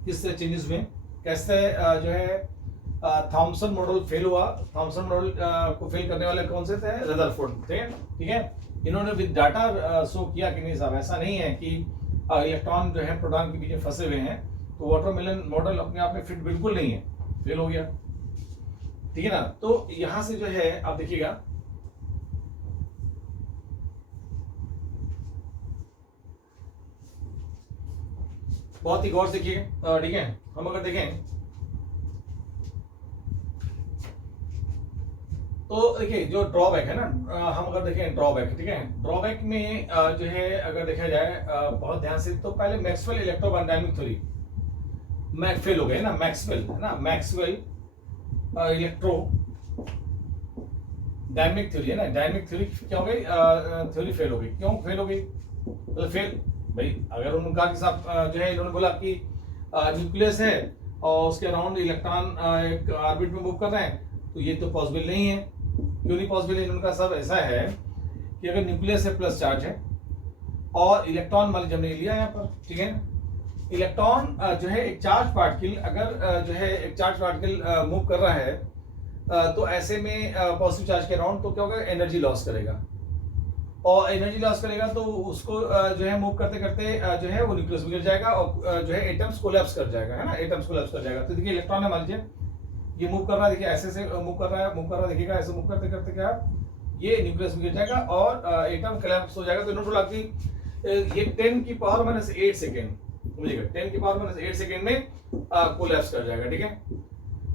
किस तरह चेंजेस हुए, कैसे जो है थॉमसन मॉडल फेल हुआ। थॉमसन मॉडल को फेल करने वाले कौन से थे? रदरफोर्ड थे, ठीक है। इन्होंने विद डाटा शो किया कि नहीं साहब ऐसा नहीं है कि इलेक्ट्रॉन जो है प्रोटॉन के बीच में फंसे हुए हैं, तो वाटरमेलन मॉडल अपने आप में फिट बिल्कुल नहीं है, फेल हो गया, ठीक है ना। तो यहां से जो है आप देखिएगा, बहुत ही गौर से देखिएगा, ठीक है। हम अगर देखें तो देखिए जो ड्रॉबैक है ना, हम अगर देखें ड्रॉबैक, ठीक है, ड्रॉबैक में जो है अगर देखा जाए बहुत ध्यान से, तो पहले मैक्सवेल इलेक्ट्रोडायनामिक थ्योरी फेल हो गए ना, मैक्सवेल है ना, मैक्सवेल इलेक्ट्रो डायनामिक थ्योरी है ना, डायनामिक थ्योरी क्या हो गई, थ्योरी फेल हो गई। क्यों फेल हो गई? तो फेल भाई, अगर उन्होंने कहा कि साहब जो है, इन्होंने बोला कि न्यूक्लियस है और उसके अराउंड इलेक्ट्रॉन एक ऑर्बिट में मूव कर रहे हैं, तो ये तो पॉसिबल नहीं है। क्यों नहीं पॉसिबल है? इनका सब ऐसा है कि अगर न्यूक्लियस है प्लस चार्ज है और इलेक्ट्रॉन मान लीजिए हमने लिया यहाँ पर, ठीक है, इलेक्ट्रॉन जो है एक चार्ज पार्टिकल, अगर जो है एक चार्ज पार्टिकल मूव कर रहा है, तो ऐसे में पॉजिटिव चार्ज के अराउंड, तो क्या होगा, एनर्जी लॉस करेगा, और एनर्जी लॉस करेगा तो उसको जो है मूव करते करते जो है वो न्यूक्लियस में गिर जाएगा और जो है एटम्स कोलैप्स कर जाएगा, है ना, एटम्स कोलैप्स कर जाएगा। तो देखिए इलेक्ट्रॉन है मान लीजिए, ये मूव कर रहा है, देखिए ऐसे से मूव कर रहा है, देखिएगा ऐसे मूव करते करते क्या ये न्यूक्लियस में गिर जाएगा और एटम कोलैप्स हो जाएगा। तो इन्होंने बोला कि ये 10 की पावर माइनस 8 सेकेंड, समझिएगा 10 की पावर माइनस 8 सेकेंड में कोलैप्स कर जाएगा, ठीक है।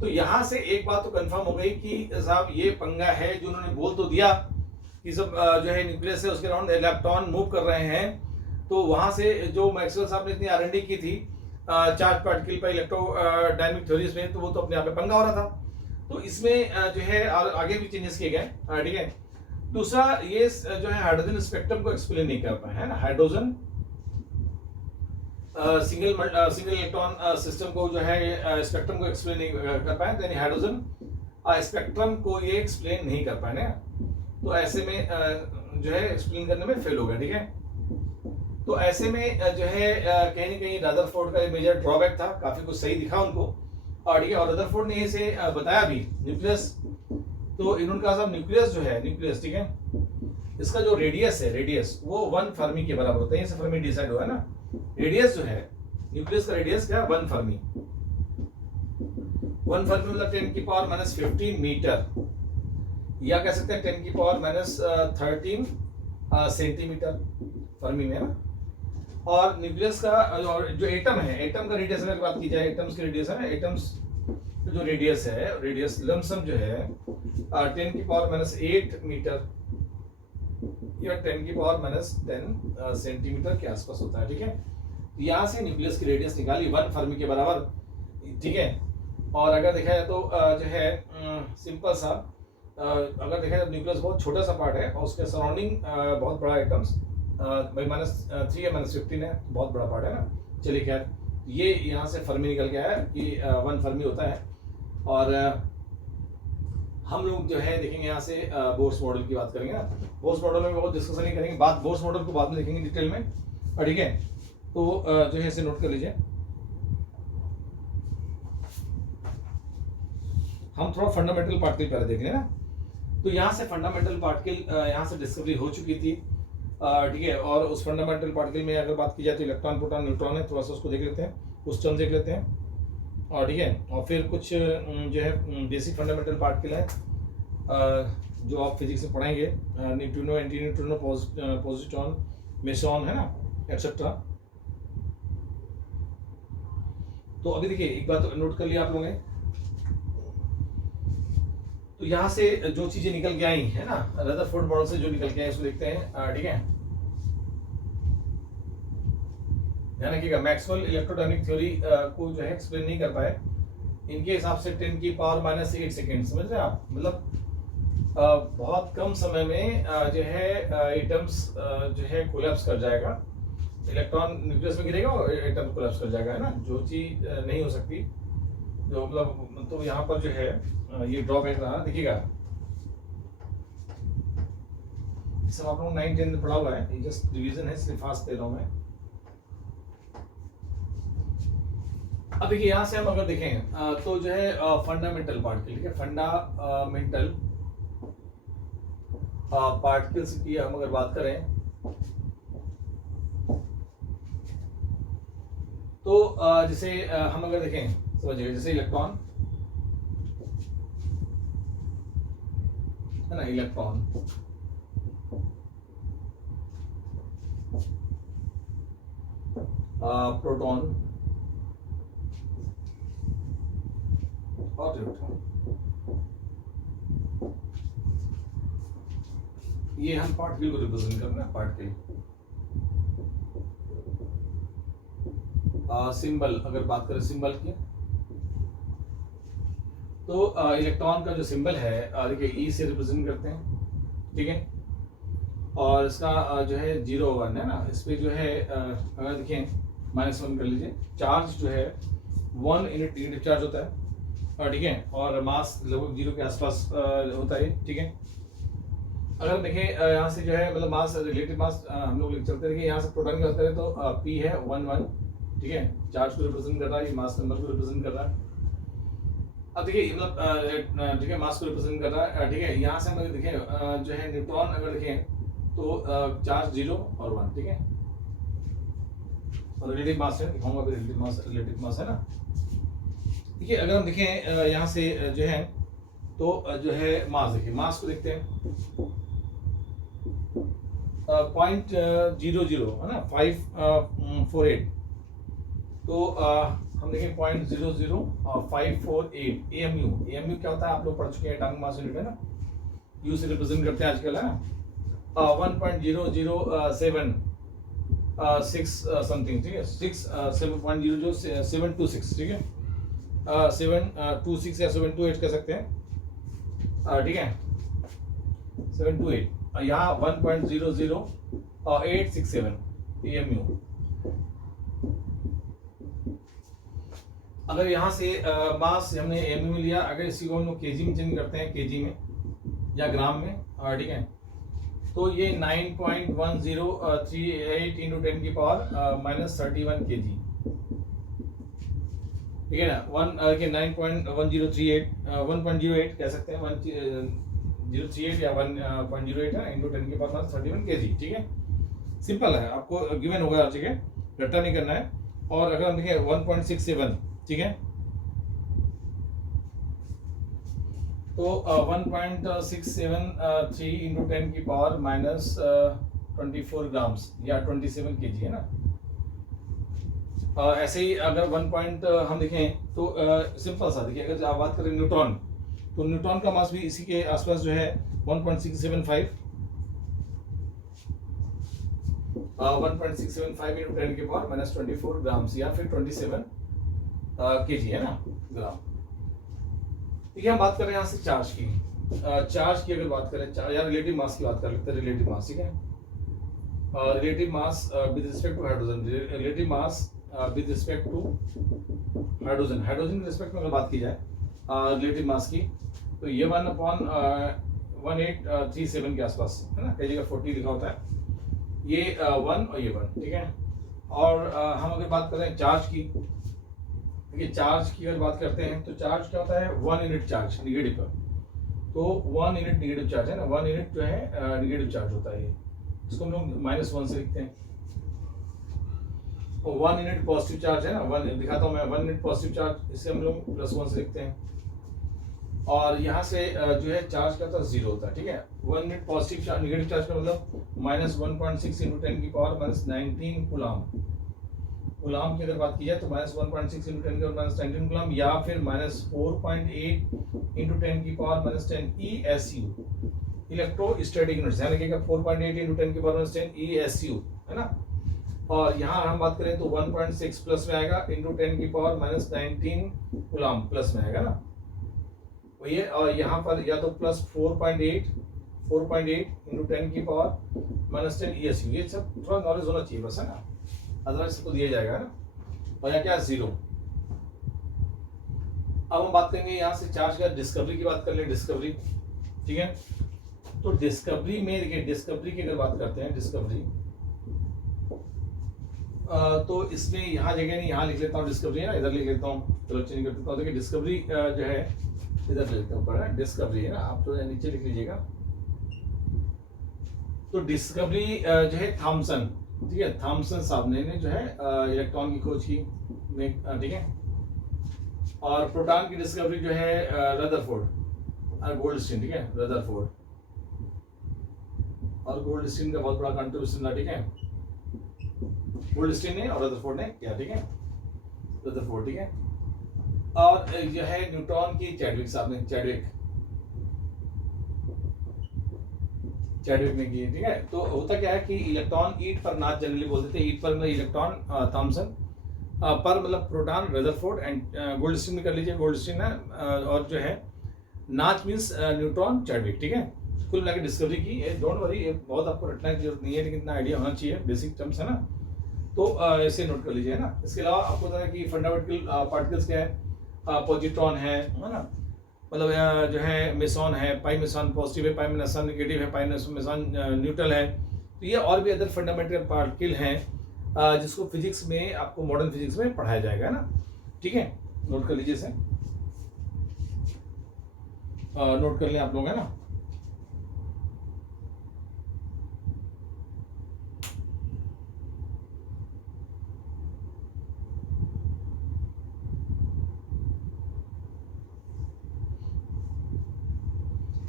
तो यहां से एक बात तो कंफर्म हो गई कि साहब ये पंगा है, जो उन्होंने बोल तो दिया कि सब जो है न्यूक्लियस है उसके अराउंड इलेक्ट्रॉन मूव कर रहे हैं, तो वहां से जो मैक्सवेल साहब ने इतनी R&D की थी चार्ज पार्टिकल पर इलेक्ट्रोडायनामिक थ्योरीज में, तो वो तो अपने आप में पंगा हो रहा था। तो इसमें जो है और आगे भी चेंजेस किए गए, ठीक है। दूसरा ये जो है हाइड्रोजन स्पेक्ट्रम को एक्सप्लेन नहीं कर पाए, है ना, हाइड्रोजन सिंगल इलेक्ट्रॉन सिस्टम को जो है स्पेक्ट्रम को एक्सप्लेन नहीं कर पाए, यानी हाइड्रोजन स्पेक्ट्रम को ये एक्सप्लेन नहीं कर पाए ना, तो ऐसे में जो है एक्सप्लेन करने में फेल हो गया, ठीक है। तो ऐसे में जो है कहीं ना कहीं रदरफोर्ड का मेजर ड्रॉबैक था, काफी कुछ सही दिखा उनको, और ठीक है, और रदरफोर्ड ने इसे बताया भी न्यूक्लियस, तो इन्होंने कहा साहब न्यूक्लियस जो है, न्यूक्लियस, ठीक है, इसका जो रेडियस है, रेडियस वो 1 फर्मी के बराबर होता है, इससे फर्मी डिसाइड हुआ है ना, रेडियस जो है न्यूक्लियस का रेडियस क्या, 1 फर्मी, 1 फर्मी मतलब 10 की पावर माइनस 15 मीटर, या कह सकते हैं 10 की पावर माइनस 13 सेंटीमीटर फर्मी में ना। और न्यूक्लियस का जो एटम है, एटम का रेडियस अगर बात की जाए, एटम्स की रेडियस है ना, एटम्स जो रेडियस है, रेडियस लमसम जो है 10 की पावर माइनस 8 मीटर या 10 की पावर माइनस 10 सेंटीमीटर के आसपास होता है, ठीक है। यहाँ से न्यूक्लियस की रेडियस निकाली 1 फर्मी के बराबर, ठीक है। और अगर देखा जाए तो जो है सिंपल सा, अगर देखा जाए न्यूक्लियस बहुत छोटा सा पार्ट है और उसके सराउंडिंग बहुत बड़ा एटम्स भाई -3 या -15 है, बहुत बड़ा पार्ट है ना। चलिए खैर, ये यहाँ से फर्मी निकल गया है कि 1 फर्मी होता है। और हम लोग जो है देखेंगे यहाँ से बोर्स मॉडल की बात करेंगे ना, बोर्स मॉडल में बहुत डिस्कशन नहीं करेंगे, बात बोर्स मॉडल को बाद में देखेंगे डिटेल में, ठीक है। तो जो है इसे नोट कर लीजिए। हम थोड़ा फंडामेंटल पार्टिकल पहले देख लें ना। तो यहाँ से फंडामेंटल पार्टिकल यहाँ से डिस्कवरी हो चुकी थी, ठीक है। और उस फंडामेंटल पार्टिकल में अगर बात की जाए तो इलेक्ट्रॉन, प्रोटॉन, न्यूट्रॉन है, थोड़ा सा उसको देख लेते हैं, उस टर्म देख लेते हैं, और ठीक है। और फिर कुछ जो है बेसिक फंडामेंटल पार्टिकल है जो आप फिजिक्स में पढ़ेंगे, neutrino, anti neutrino, positron, meson, है ना, एक्सेट्रा। तो अभी देखिए एक बात तो नोट कर लिया आप लोगों ने, तो यहाँ से जो चीजें निकल के आई है ना, रदरफोर्ड मॉडल से जो निकल के आई उसको देखते हैं, ठीक है। ध्यान रखिएगा, मैक्सवेल इलेक्ट्रोडायनामिक थ्योरी को जो है एक्सप्लेन नहीं कर पाए, इनके हिसाब से 10 की पावर माइनस 8 सेकेंड, समझ रहे हैं आप, मतलब बहुत कम समय में जो है एटम्स जो है कोलैप्स कर जाएगा, इलेक्ट्रॉन न्यूक्लियस में गिरेगा और एटम कोलैप्स कर जाएगा, है ना, जो चीज नहीं हो सकती, जो मतलब, तो यहाँ पर जो है ये ड्रॉबैक रहा। देखिएगा सब आप लोग 9-10 में पढ़ा हुआ है, ये जस्ट रिवीजन है, इसलिए फास्ट दे रहा हूं मैं। अब देखिए यहाँ से हम अगर देखें तो जो है फंडामेंटल पार्टिकल, ठीक है, फंडामेंटल पार्टिकल्स की हम अगर बात करें तो जैसे हम अगर देखें, समझिए जैसे इलेक्ट्रॉन है ना, इलेक्ट्रॉन, प्रोटॉन और न्यूट्रॉन, ये हम पार्टिकल को रिप्रेजेंट कर रहे हैं, पार्टिकल। सिंबल अगर बात करें सिंबल की, तो इलेक्ट्रॉन का जो सिंबल है देखिए ई से रिप्रेजेंट करते हैं, ठीक है, और इसका जो है 0 1 है ना, इस पे जो है अगर देखें -1 कर लीजिए, चार्ज जो है 1 यूनिट नेगेटिव चार्ज होता है, ठीक है, और मास लगभग 0 के आसपास होता है, ठीक है। अगर देखें यहाँ से जो है मतलब मास, रिलेटिव मास हम लोग चलते रहे, यहाँ से प्रोटॉन का होता है तो P है 1 1, ठीक है, चार्ज को रिप्रेजेंट कर रहा है, ये मास नंबर को रिप्रेजेंट कर रहा है। अब देखिए मतलब ठीक है, मास को रिप्रेजेंट कर रहा है, ठीक है। यहाँ से हम अगर देखें जो है न्यूट्रॉन अगर देखें तो चार्ज 0 और 1, ठीक है, और रिलेटिव मास है, दिखाऊंगा अभी रिलेटिव मास है ना। देखिए अगर हम देखें यहाँ से जो है तो जो है मास, देखिए मास को देखते हैं 0.00 है ना, 548, तो हम देखें 0.00548 AMU। AMU क्या होता है, आप लोग पढ़ चुके हैं, एटॉमिक मास यूनिट है ना, U से रिप्रेजेंट करते हैं आजकल, है ना। 1.0076 समथिंग, ठीक है, 7.00726, ठीक है, 726 या 728 कह सकते हैं, ठीक है, 728, यहाँ 1.00867 AMU। अगर यहाँ से मास हमने एमयू में लिया, अगर इसी को हम लोग केजी में चेंज करते हैं, केजी में या ग्राम में, ठीक है, तो ये 9.1038 इंटू 10 की पावर -31 kg, ठीक है ना। 9.1038 1.08 कह सकते हैं, 1038 या 1.08 है इंटू 10 की पावर -31 kg, ठीक है। सिंपल है, आपको गिवन होगा, ठीक है, रट्टा नहीं करना है। और अगर हम देखें 1.67, ठीक है, तो 1.673 इंटू 10 की पावर -24 ग्राम्स या 27 kg है ना। ऐसे ही अगर 1 हम देखें तो सिंपल सा देखिए, अगर आप बात करें न्यूट्रॉन, तो न्यूट्रॉन का मास भी इसी के आसपास जो है 1.675 1.675 इंटू 10 की पावर -24 ग्राम्स या फिर 27 kg है ना, ग्राम। ठीक है, हम बात कर रहे हैं यहाँ से चार्ज की। चार्ज की अगर बात करें, या रिलेटिव मास की बात कर लेते हैं, रिलेटिव मास, ठीक है। Relative mass with respect to hydrogen, relative mass with respect to hydrogen, hydrogen के रिस्पेक्ट में अगर बात की जाए रिलेटिव मास की, तो ये 1/1837 के आसपास है ना, कई जगह 40 लिखा होता है, ये 1 और ये 1, ठीक है। और हम अगर बात करें चार्ज की, देखिए चार्ज की अगर बात करते हैं तो चार्ज क्या होता है, 1 यूनिट चार्ज निगेटिव पर, तो 1 यूनिट निगेटिव चार्ज है ना, 1 यूनिट जो है निगेटिव चार्ज होता है, इसको हम लोग -1 से लिखते हैं। और 1 यूनिट पॉजिटिव चार्ज है ना, 1 दिखाता हूँ मैं, 1 यूनिट पॉजिटिव चार्ज, इसे हम लोग +1 से लिखते हैं। और यहाँ से जो है चार्ज का तो 0 होता है, ठीक है। 1 unit positive charge, negative charge का मतलब -1.6 इंटू 10 की पावर -19 कूलाम। कूलाम की अगर बात की जाए तो -1.6 इंटू 10 की पावर -19 कूलाम, या फिर -4.8 इंटू 10 की पावर -10 ESU, इलेक्ट्रोस्टैटिक यूनिट्स, ध्यान रखिएगा, 4.8 इंटू 10 की पावर -10 ESU है ना। और यहाँ हम बात करें तो 1.6 प्लस में आएगा इंटू 10 की पावर -19 कूलाम प्लस में आएगा ना, तो ये। और यहाँ पर या तो +4.8 इंटू 10 की पावर -10 ESU, ये सब थोड़ा नॉलेज होना चाहिए बस, है ना, अदरवाइज सबको दिया जाएगा ना। और यहाँ क्या 0। अब हम बात करेंगे यहाँ से चार्ज का, डिस्कवरी की बात कर ले, डिस्कवरी, ठीक है। तो डिस्कवरी में देखिए, डिस्कवरी की अगर बात करते हैं, डिस्कवरी तो इसमें यहाँ जगह नहीं, यहाँ लिख लेता हूँ डिस्कवरी है ना, इधर लिख लेता हूँ, चलो चेंज कर देता हूँ। देखिए डिस्कवरी जो है इधर लिख लेता हूँ, ऊपर है डिस्कवरी है ना, आप तो नीचे लिख लीजिएगा। तो डिस्कवरी जो है थॉमसन, ठीक है, थॉमसन साहब ने जो है इलेक्ट्रॉन की खोज की, ठीक है। और प्रोटॉन की डिस्कवरी जो है रदरफोर्ड, गोल्डस्टीन, ठीक है, रदरफोर्ड। और गोल्डस्टीन का बहुत बड़ा कंट्रीब्यूशन था, ठीक है, गोल्डस्टीन ने और रदरफोर्ड ने किया, ठीक है, रदरफोर्ड, ठीक है। और जो है न्यूट्रॉन की चैडविक साहब ने, चैडविक ने की, ठीक है। तो होता क्या है कि इलेक्ट्रॉन ईट पर नाच जनरली बोलते थे, ईट पर मतलब इलेक्ट्रॉन थॉमसन, पर मतलब प्रोटॉन रदरफोर्ड एंड गोल्डस्टीन में कर लीजिए, गोल्डस्टीन है, और जो है नाच मीन्स न्यूट्रॉन चैडविक, ठीक है। कुल मिला के डिस्कवरी की, डोंट वरी, ये बहुत आपको रटने की जरूरत नहीं है, लेकिन इतना आइडिया होना चाहिए, बेसिक टर्म्स है ना, तो ऐसे नोट कर लीजिए, है ना। इसके अलावा आपको पता है कि फंडामेंटल पार्टिकल्स क्या है, पॉजिट्रॉन है ना, मतलब जो है मेसॉन है, पाई मेसॉन पॉजिटिव है, पाई मेसॉन नेगेटिव है, पाई मेसॉन न्यूट्रल है। तो ये और भी अदर फंडामेंटल पार्टिकल हैं जिसको फिजिक्स में, आपको मॉडर्न फिजिक्स में पढ़ाया जाएगा, है ना, ठीक है। नोट कर लीजिए इसे, नोट कर लें आप लोग, है ना।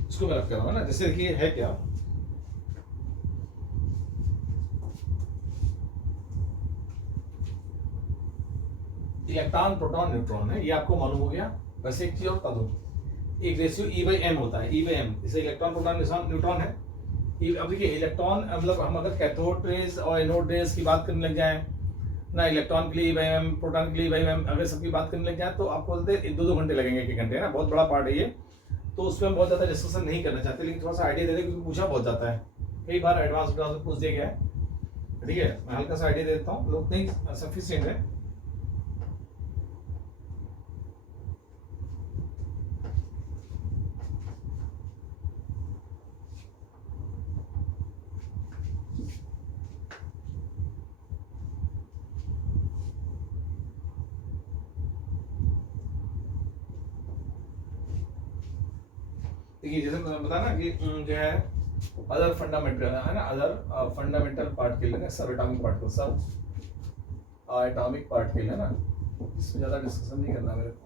इसको मैं रख कर रहा हूँ ना, जैसे देखिए है क्या, इलेक्ट्रॉन प्रोटॉन न्यूट्रॉन है, ये आपको मालूम हो गया। वैसे एक चीज और बता दूं, एक रेशियो E/m होता है, E/m, जैसे इलेक्ट्रॉन प्रोटॉन न्यूट्रॉन है। अब देखिए इलेक्ट्रॉन मतलब हम अगर कैथोड रेज और एनोड रेज की बात करने लग जाए ना, इलेक्ट्रॉन के लिए E/m, प्रोटॉन के लिए E/m, अगर सबकी बात करने लग जाए तो आपको बोलते 2-2 घंटे लगेंगे, 1 घंटे, है ना, बहुत बड़ा पार्ट है ये। तो उसमें हम बहुत ज़्यादा डिस्कशन नहीं करना चाहते, लेकिन थोड़ा सा आइडिया दे दें, क्योंकि पूछा बहुत जाता है, कई बार एडवांस पूछ दिया गया है, ठीक है। मैं हल्का सा आइडिया देता हूँ, लोग नहीं सफिशिएंट है। देखिए जैसे मैंने बताया ना कि जो है अदर फंडामेंटल है ना, अदर फंडामेंटल पार्टिकल है, सब एटॉमिक पार्टिकल, सब एटॉमिक पार्टिकल है ना, इसमें ज्यादा डिस्कशन नहीं करना मेरे को।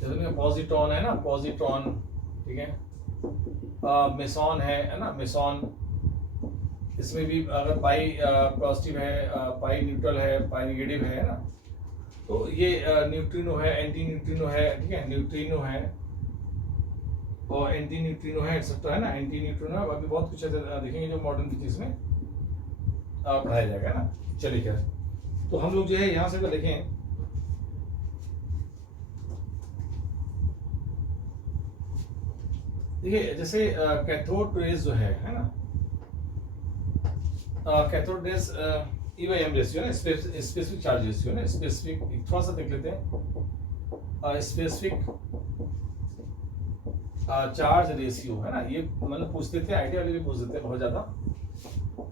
जैसे पॉजिट्रॉन है ना, पॉजिट्रॉन, ठीक है, मेसॉन है ना, मेसॉन, इसमें भी अगर पाई पॉजिटिव है, पाई न्यूट्रल है, पाई नेगेटिव है ना, तो ये न्यूट्रिनो है, एंटी न्यूट्रिनो है, ठीक है, न्यूट्रिनो है और एंटी न्यूट्रिनो है, एक्सेट्रा, है ना, एंटी न्यूट्रिनो है, अभी बहुत कुछ देखेंगे जो मॉडर्न फिजिक्स में पढ़ाया जाएगा ना। चलिए क्या, तो हम लोग जो है यहाँ से अगर देखें, देखिए जैसे कैथोड रेज जो है ना, कैथोड रेज E/m रेशियो है, स्पेसिफिक चार्ज रेशियो है ना, स्पेसिफिक, थोड़ा सा देख लेते हैं, स्पेसिफिक चार्ज रेशियो है ना, ये मतलब पूछ देते हैं, आइडिया वाले भी पूछ देते हैं बहुत ज्यादा,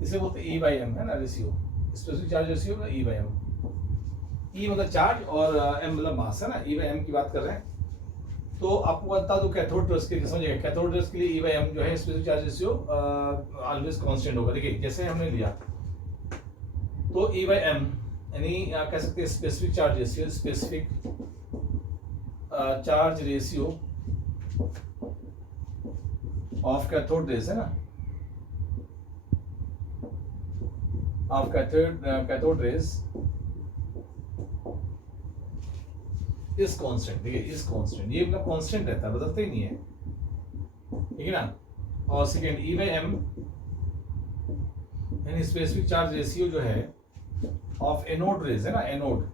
इसे बोलते हैं E/m, है ना, रेशियो, स्पेसिफिक चार्ज रेशियो का E/m, E मतलब चार्ज और m मतलब मास, है ना, E/m की बात कर रहे हैं। तो आपको बता दूं कैथोड रेज के लिए, समझिएगा, कैथोड रेज के लिए E/m जो है specific charge ratio always constant होगा। देखिए जैसे हमने लिया तो E/m यानी कह सकते हैं specific charge ratio, specific charge ratio of cathode rays, है ना, of cathode rays is constant. देखिए इज कांस्टेंट, ये मतलब कांस्टेंट रहता है, बदलता ही नहीं है, ठीक है ना। और सेकेंड E/m यानी स्पेसिफिक चार्ज रेशियो जो है ऑफ एनोड रेज, है ना, anode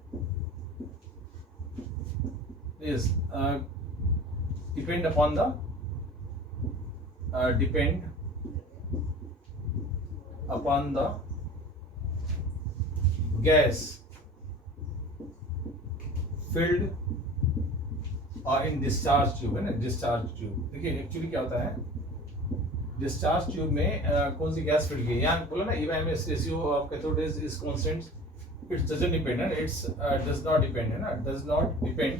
is depend upon the gas filled और इन डिस्चार्ज ट्यूब, है ना, डिस्चार्ज ट्यूब। देखिए एक्चुअली क्या होता है, डिस्चार्ज ट्यूब में कौन सी गैस फिल की है, यहाँ बोला ना e m ratio of cathode rays is constant, it's doesn't depend, it's does not depend, है ना, does not depend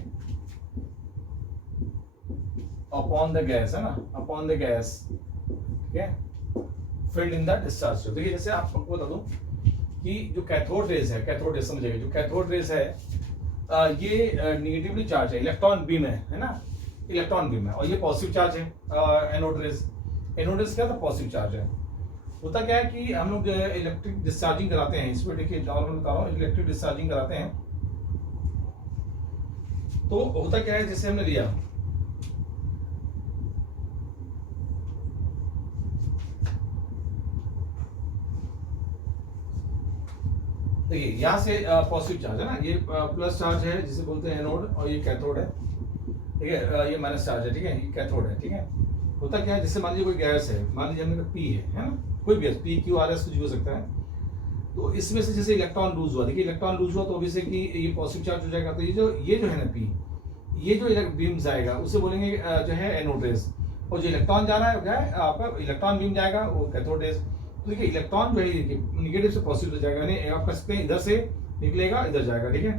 upon the gas, है ना, अपॉन द गैस, ठीक है, filled in the discharge tube. देखिए जैसे आपको बता दूं कि जो कैथोड रेज है, कैथोड रेज समझिएगा, जो कैथोड रेज है ये निगेटिवली चार्ज है, इलेक्ट्रॉन बीम है ना, इलेक्ट्रॉन बीम है, और ये पॉजिटिव चार्ज है एनोड रेज। एनोड रेज क्या था, पॉजिटिव चार्ज है। होता क्या है कि हम लोग इलेक्ट्रिक डिस्चार्जिंग कराते हैं, इसमें देखिए नॉर्मल बता रहा हूँ, इलेक्ट्रिक डिस्चार्जिंग कराते हैं तो होता क्या है, जैसे हमने लिया देखिए यहाँ से पॉजिटिव चार्ज है ना, ये प्लस चार्ज है जिसे बोलते हैं एनोड, और ये कैथोड है, ठीक है, ये माइनस चार्ज है, ठीक है, ये कैथोड है, ठीक है। होता क्या है, जैसे मान लीजिए कोई गैस है, मान लीजिए हमने कहा पी है ना, कोई भी gas P Q R S कुछ भी हो सकता है, तो इसमें से जैसे इलेक्ट्रॉन लूज हुआ, देखिए इलेक्ट्रॉन लूज हुआ तो ऑब्वियसली कि ये पॉजिटिव चार्ज हो जाएगा, तो ये जो है ना पी, ये जो बीम जाएगा उसे बोलेंगे जो है एनोड रेज, और जो इलेक्ट्रॉन जा रहा है क्या है आपका इलेक्ट्रॉन बीम जाएगा वो कैथोड रेज। तो देखिए इलेक्ट्रॉन जो है निगेटिव से पॉजिटिव हो जाएगा, यानी आप कह सकते हैं इधर से निकलेगा इधर जाएगा, ठीक है,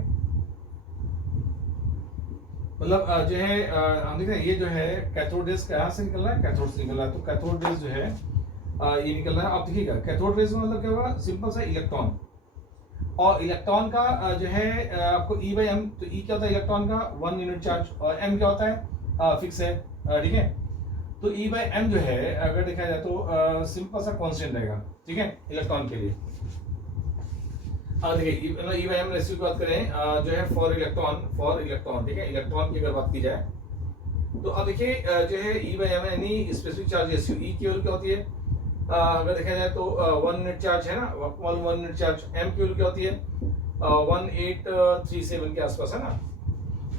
मतलब जो है हम देखते हैं ये जो है कैथोड रेज कहाँ से निकल रहा है, कैथोड से निकल रहा है, तो कैथोड रेज जो है ये निकल रहा है। आप देखिएगा कैथोड रेज में मतलब क्या होगा, सिंपल सा इलेक्ट्रॉन, और इलेक्ट्रॉन का जो है आपको ई बाई एम, तो ई क्या होता है इलेक्ट्रॉन का 1 यूनिट चार्ज, और एम क्या होता है फिक्स है, ठीक है, तो ई बाई एम जो है अगर देखा जाए तो सिंपल सा कांस्टेंट रहेगा, ठीक है, इलेक्ट्रॉन के लिए। देखिए ई बाई एम रेशियो की बात करें जो है फॉर इलेक्ट्रॉन, ठीक है, इलेक्ट्रॉन की अगर बात की जाए तो अब देखिए जो है ई बाई एम यानी स्पेसिफिक चार्ज रेशियो, ई की वैल्यू क्या होती है, अगर देखा जाए तो 1 यूनिट चार्ज है ना, 1 यूनिट चार्ज, एम की वैल्यू क्या होती है 1837 के आसपास, है ना,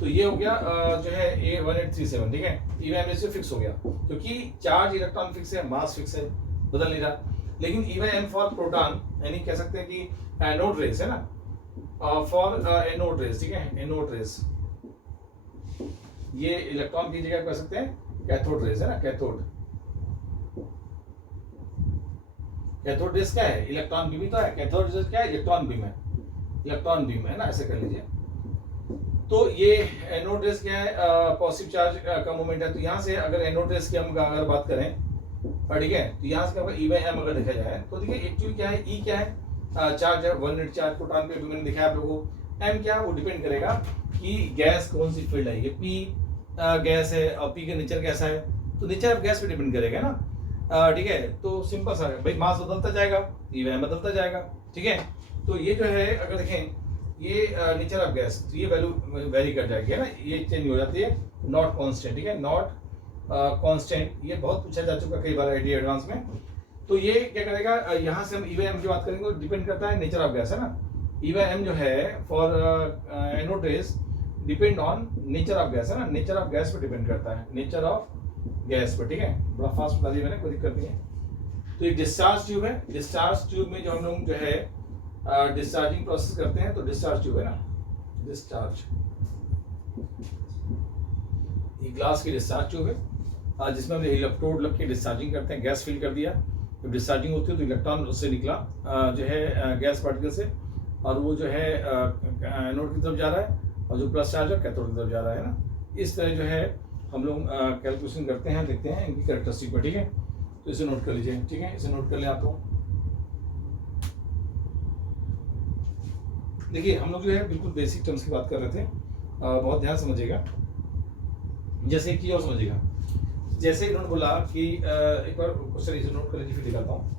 तो ये हो गया जो है ए 1837, ठीक है, ई बाई एम रेशियो फिक्स हो गया, क्योंकि चार्ज इलेक्ट्रॉन फिक्स है, मास फिक्स है, बदल नहीं रहा। लेकिन ई बाई एम फॉर प्रोटॉन, यानी कह सकते हैं कि एनोड रेस है ना, फॉर एनोड रेस, ठीक है, एनोड रेस, ये इलेक्ट्रॉन की जगह कह सकते हैं कैथोड रेस, है ना, कैथोड रेस क्या है, इलेक्ट्रॉन बीम ही तो है, कैथोड रेस क्या है, इलेक्ट्रॉन बीम है, इलेक्ट्रॉन बीम है ना, ऐसे कर लीजिए। तो ये एनोड रेस क्या है, पॉजिटिव चार्ज का मोमेंट है, तो यहाँ से अगर एनोड रेस की हम अगर बात करें, ठीक है, तो यहाँ से क्या होगा ई बाई एम अगर देखा जाए तो देखिए एक्चुअली क्या है, ई क्या है चार्ज है 1 यूनिट चार्ज, प्रोटॉन पे मैंने दिखाया आप लोगों को, एम क्या वो डिपेंड करेगा कि गैस कौन सी फील्ड है, ये पी गैस है और पी का नेचर कैसा है, तो नेचर ऑफ गैस पे डिपेंड करेगा ना, ठीक है, तो सिंपल सा भाई मास बदलता जाएगा, ई बाई एम बदलता जाएगा, ठीक है, तो ये जो है अगर देखें ये नेचर ऑफ गैस, तो ये वैल्यू वेरी कर जाएगी, है ना, ये चेंज हो जाती है, नॉट कांस्टेंट, ठीक है, नॉट कांस्टेंट, ये बहुत पूछा जा चुका कई बार आईडी एडवांस में। तो ये क्या करेगा, यहाँ से हम ई बाई एम की बात करेंगे, डिपेंड करता है नेचर ऑफ गैस, है ना, ई बाई एम जो है for anode rays depend on nature of gas, है ना, नेचर ऑफ गैस पे डिपेंड करता है, नेचर ऑफ गैस पर, ठीक है, बड़ा फास्ट बता दिया मैंने, कोई दिक्कत नहीं है। तो ये डिस्चार्ज ट्यूब है, डिस्चार्ज ट्यूब में जो हम लोग जो है डिस्चार्जिंग प्रोसेस करते हैं, तो डिस्चार्ज ट्यूब है ना, डिस्चार्ज, ये ग्लास की डिस्चार्ज ट्यूब है जिसमें हम इलेक्ट्रोड लग के डिस्चार्जिंग करते हैं, गैस फिल कर दिया, जब डिस्चार्जिंग होती है तो इलेक्ट्रॉन उससे निकला जो है गैस पार्टिकल से, और वो जो है एनोड की तरफ जा रहा है, और जो प्लस चार्ज है कैथोड की तरफ जा रहा है ना, इस तरह जो है हम लोग कैलकुलेशन करते हैं, देखते हैं इनकी कैरेक्टरिस्टिक पर, ठीक है, तो इसे नोट कर लीजिए, ठीक है, इसे नोट कर लें आप लोग। देखिए हम लोग जो है बिल्कुल बेसिक टर्म्स की बात कर रहे थे, बहुत ध्यान समझिएगा, जैसे कि और समझिएगा, जैसे इन्होंने बोला कि एक बार क्वेश्चन इसे नोट कर लीजिए, फिर दिखाता हूँ।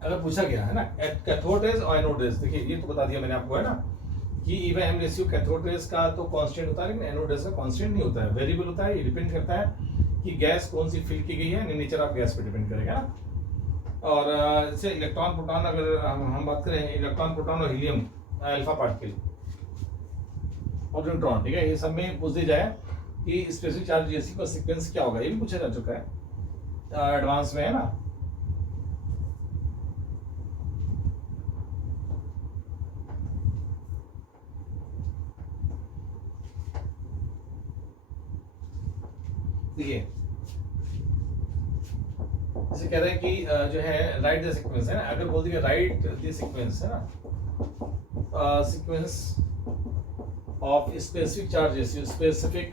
अगर पूछा गया है ना कैथोड रेज और एनोड रेज, देखिए ये तो बता दिया मैंने आपको, है ना, कि e by m ratio cathode rays का तो कांस्टेंट होता है, लेकिन एनोड रेज का कांस्टेंट नहीं होता है, वेरिएबल होता है, ये डिपेंड करता है कि गैस कौन सी फिल की गई है, नेचर ऑफ गैस पे डिपेंड करेगा ना। और जैसे इलेक्ट्रॉन प्रोटॉन अगर हम बात करें, इलेक्ट्रॉन प्रोटॉन और हीलियम अल्फा पार्टिकल और न्यूट्रॉन, ठीक है, ये सब में पूछ दिया जाए कि स्पेसिफिक चार्ज रेशियो का सीक्वेंस क्या होगा, ये भी पूछा जा चुका है एडवांस में, है ना, देखिए जैसे कह रहे हैं कि जो है राइट द सीक्वेंस है ना, अगर बोल दिया राइट द सीक्वेंस है ना, sequence of specific charge ratio, specific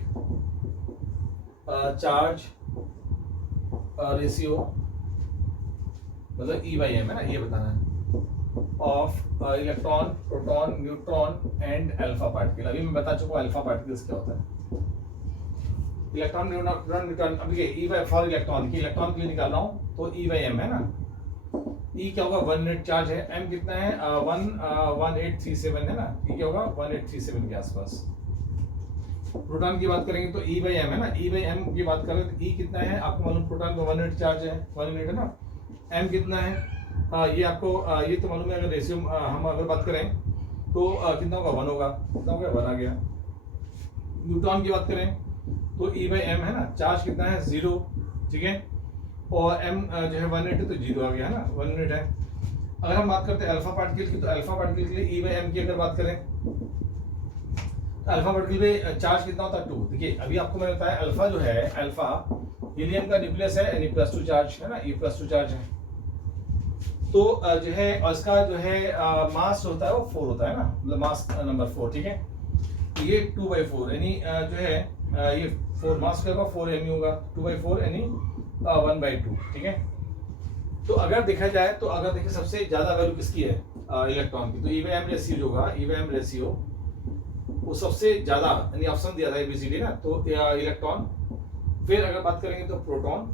charge ratio मतलब E बाई एम है ना, ये बताना है, of electron, proton, neutron and alpha particle. अभी मैं बता चुका हूँ अल्फा पार्टिकल्स क्या होता है। इलेक्ट्रॉन, न्यूट्रॉन, अब ये E बाई फॉर इलेक्ट्रॉन की, इलेक्ट्रॉन के लिए निकाल रहा हूँ तो E बाई एम है ना, E क्या होगा 1 यूनिट चार्ज है, M कितना है 1837 है ना, E क्या होगा 1837 के आसपास। प्रोटॉन की बात करेंगे तो E बाई एम है ना, E बाई एम की बात करें तो E कितना है आपको मालूम, प्रोटॉन का 1 यूनिट चार्ज है, 1 यूनिट है ना, M कितना है ये आपको ये तो मालूम है। अगर रेशियो हम अगर बात करें तो कितना होगा 1 होगा, कितना होगा 1 आ गया। न्यूट्रॉन की बात करें तो E बाई एम है ना, चार्ज कितना है 0, ठीक है, और M जो है 1 यूनिट है तो 0 आ गया है ना, 1 यूनिट है। अगर हम बात करते हैं अल्फा पार्टिकल की तो अल्फा पार्टिकल के लिए E बाई एम की अगर बात करें तो अल्फा पार्टिकल पे चार्ज कितना होता है 2। देखिए अभी आपको मैंने बताया अल्फा जो है, अल्फा हीलियम का न्यूक्लियस है, N+2 चार्ज है ना, E+2 चार्ज है। तो जो है और इसका जो है मास होता है वो 4 होता है ना, मतलब मास नंबर 4, ठीक है। तो ये 2/4 यानी जो है ये 4 मास का 4 m होगा, 2/4 यानी 1/2, ठीक है। तो अगर देखा जाए तो अगर देखिए सबसे ज्यादा वैल्यू किसकी है इलेक्ट्रॉन की, तो E बाई एम रेशियो जो होगा, E बाई एम रेशियो वो सबसे ज्यादा, यानी ऑप्शन दिया था ABCD ना, तो इलेक्ट्रॉन, फिर अगर बात करेंगे तो प्रोटॉन,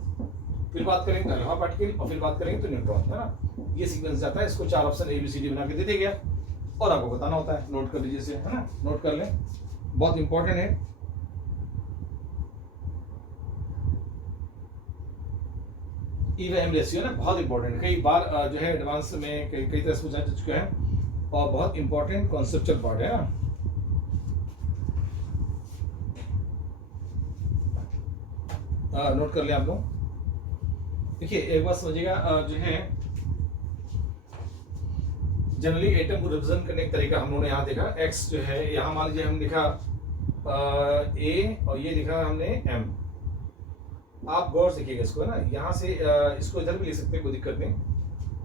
फिर बात करेंगे अल्फा पार्टिकल और फिर बात करेंगे तो न्यूट्रॉन, है ना। ये सीक्वेंस जाता है, इसको 4 ऑप्शन ABCD बना के दे दिया गया और आपको बताना होता है, नोट कर लीजिए इसे, है ना, नोट कर लें, बहुत इंपॉर्टेंट है। E बाई एम रेशियो ना बहुत इंपॉर्टेंट है, कई बार जो है एडवांस में कई तरह से पूछा जा चुका है और बहुत इंपॉर्टेंट कॉन्सेप्चुअल पार्ट है ना। नोट कर लिया आप लोग। देखिए एक बात समझिएगा, जो है जनरली एटम को रिप्रेजेंट करने का तरीका हम लोगों ने यहाँ देखा, एक्स जो है यहाँ मान लीजिए हम लिखा ए और ये लिखा हमने एम। आप गौर से देखिएगा इसको, है ना, यहाँ से इसको इधर भी लिख सकते हैं, कोई दिक्कत नहीं।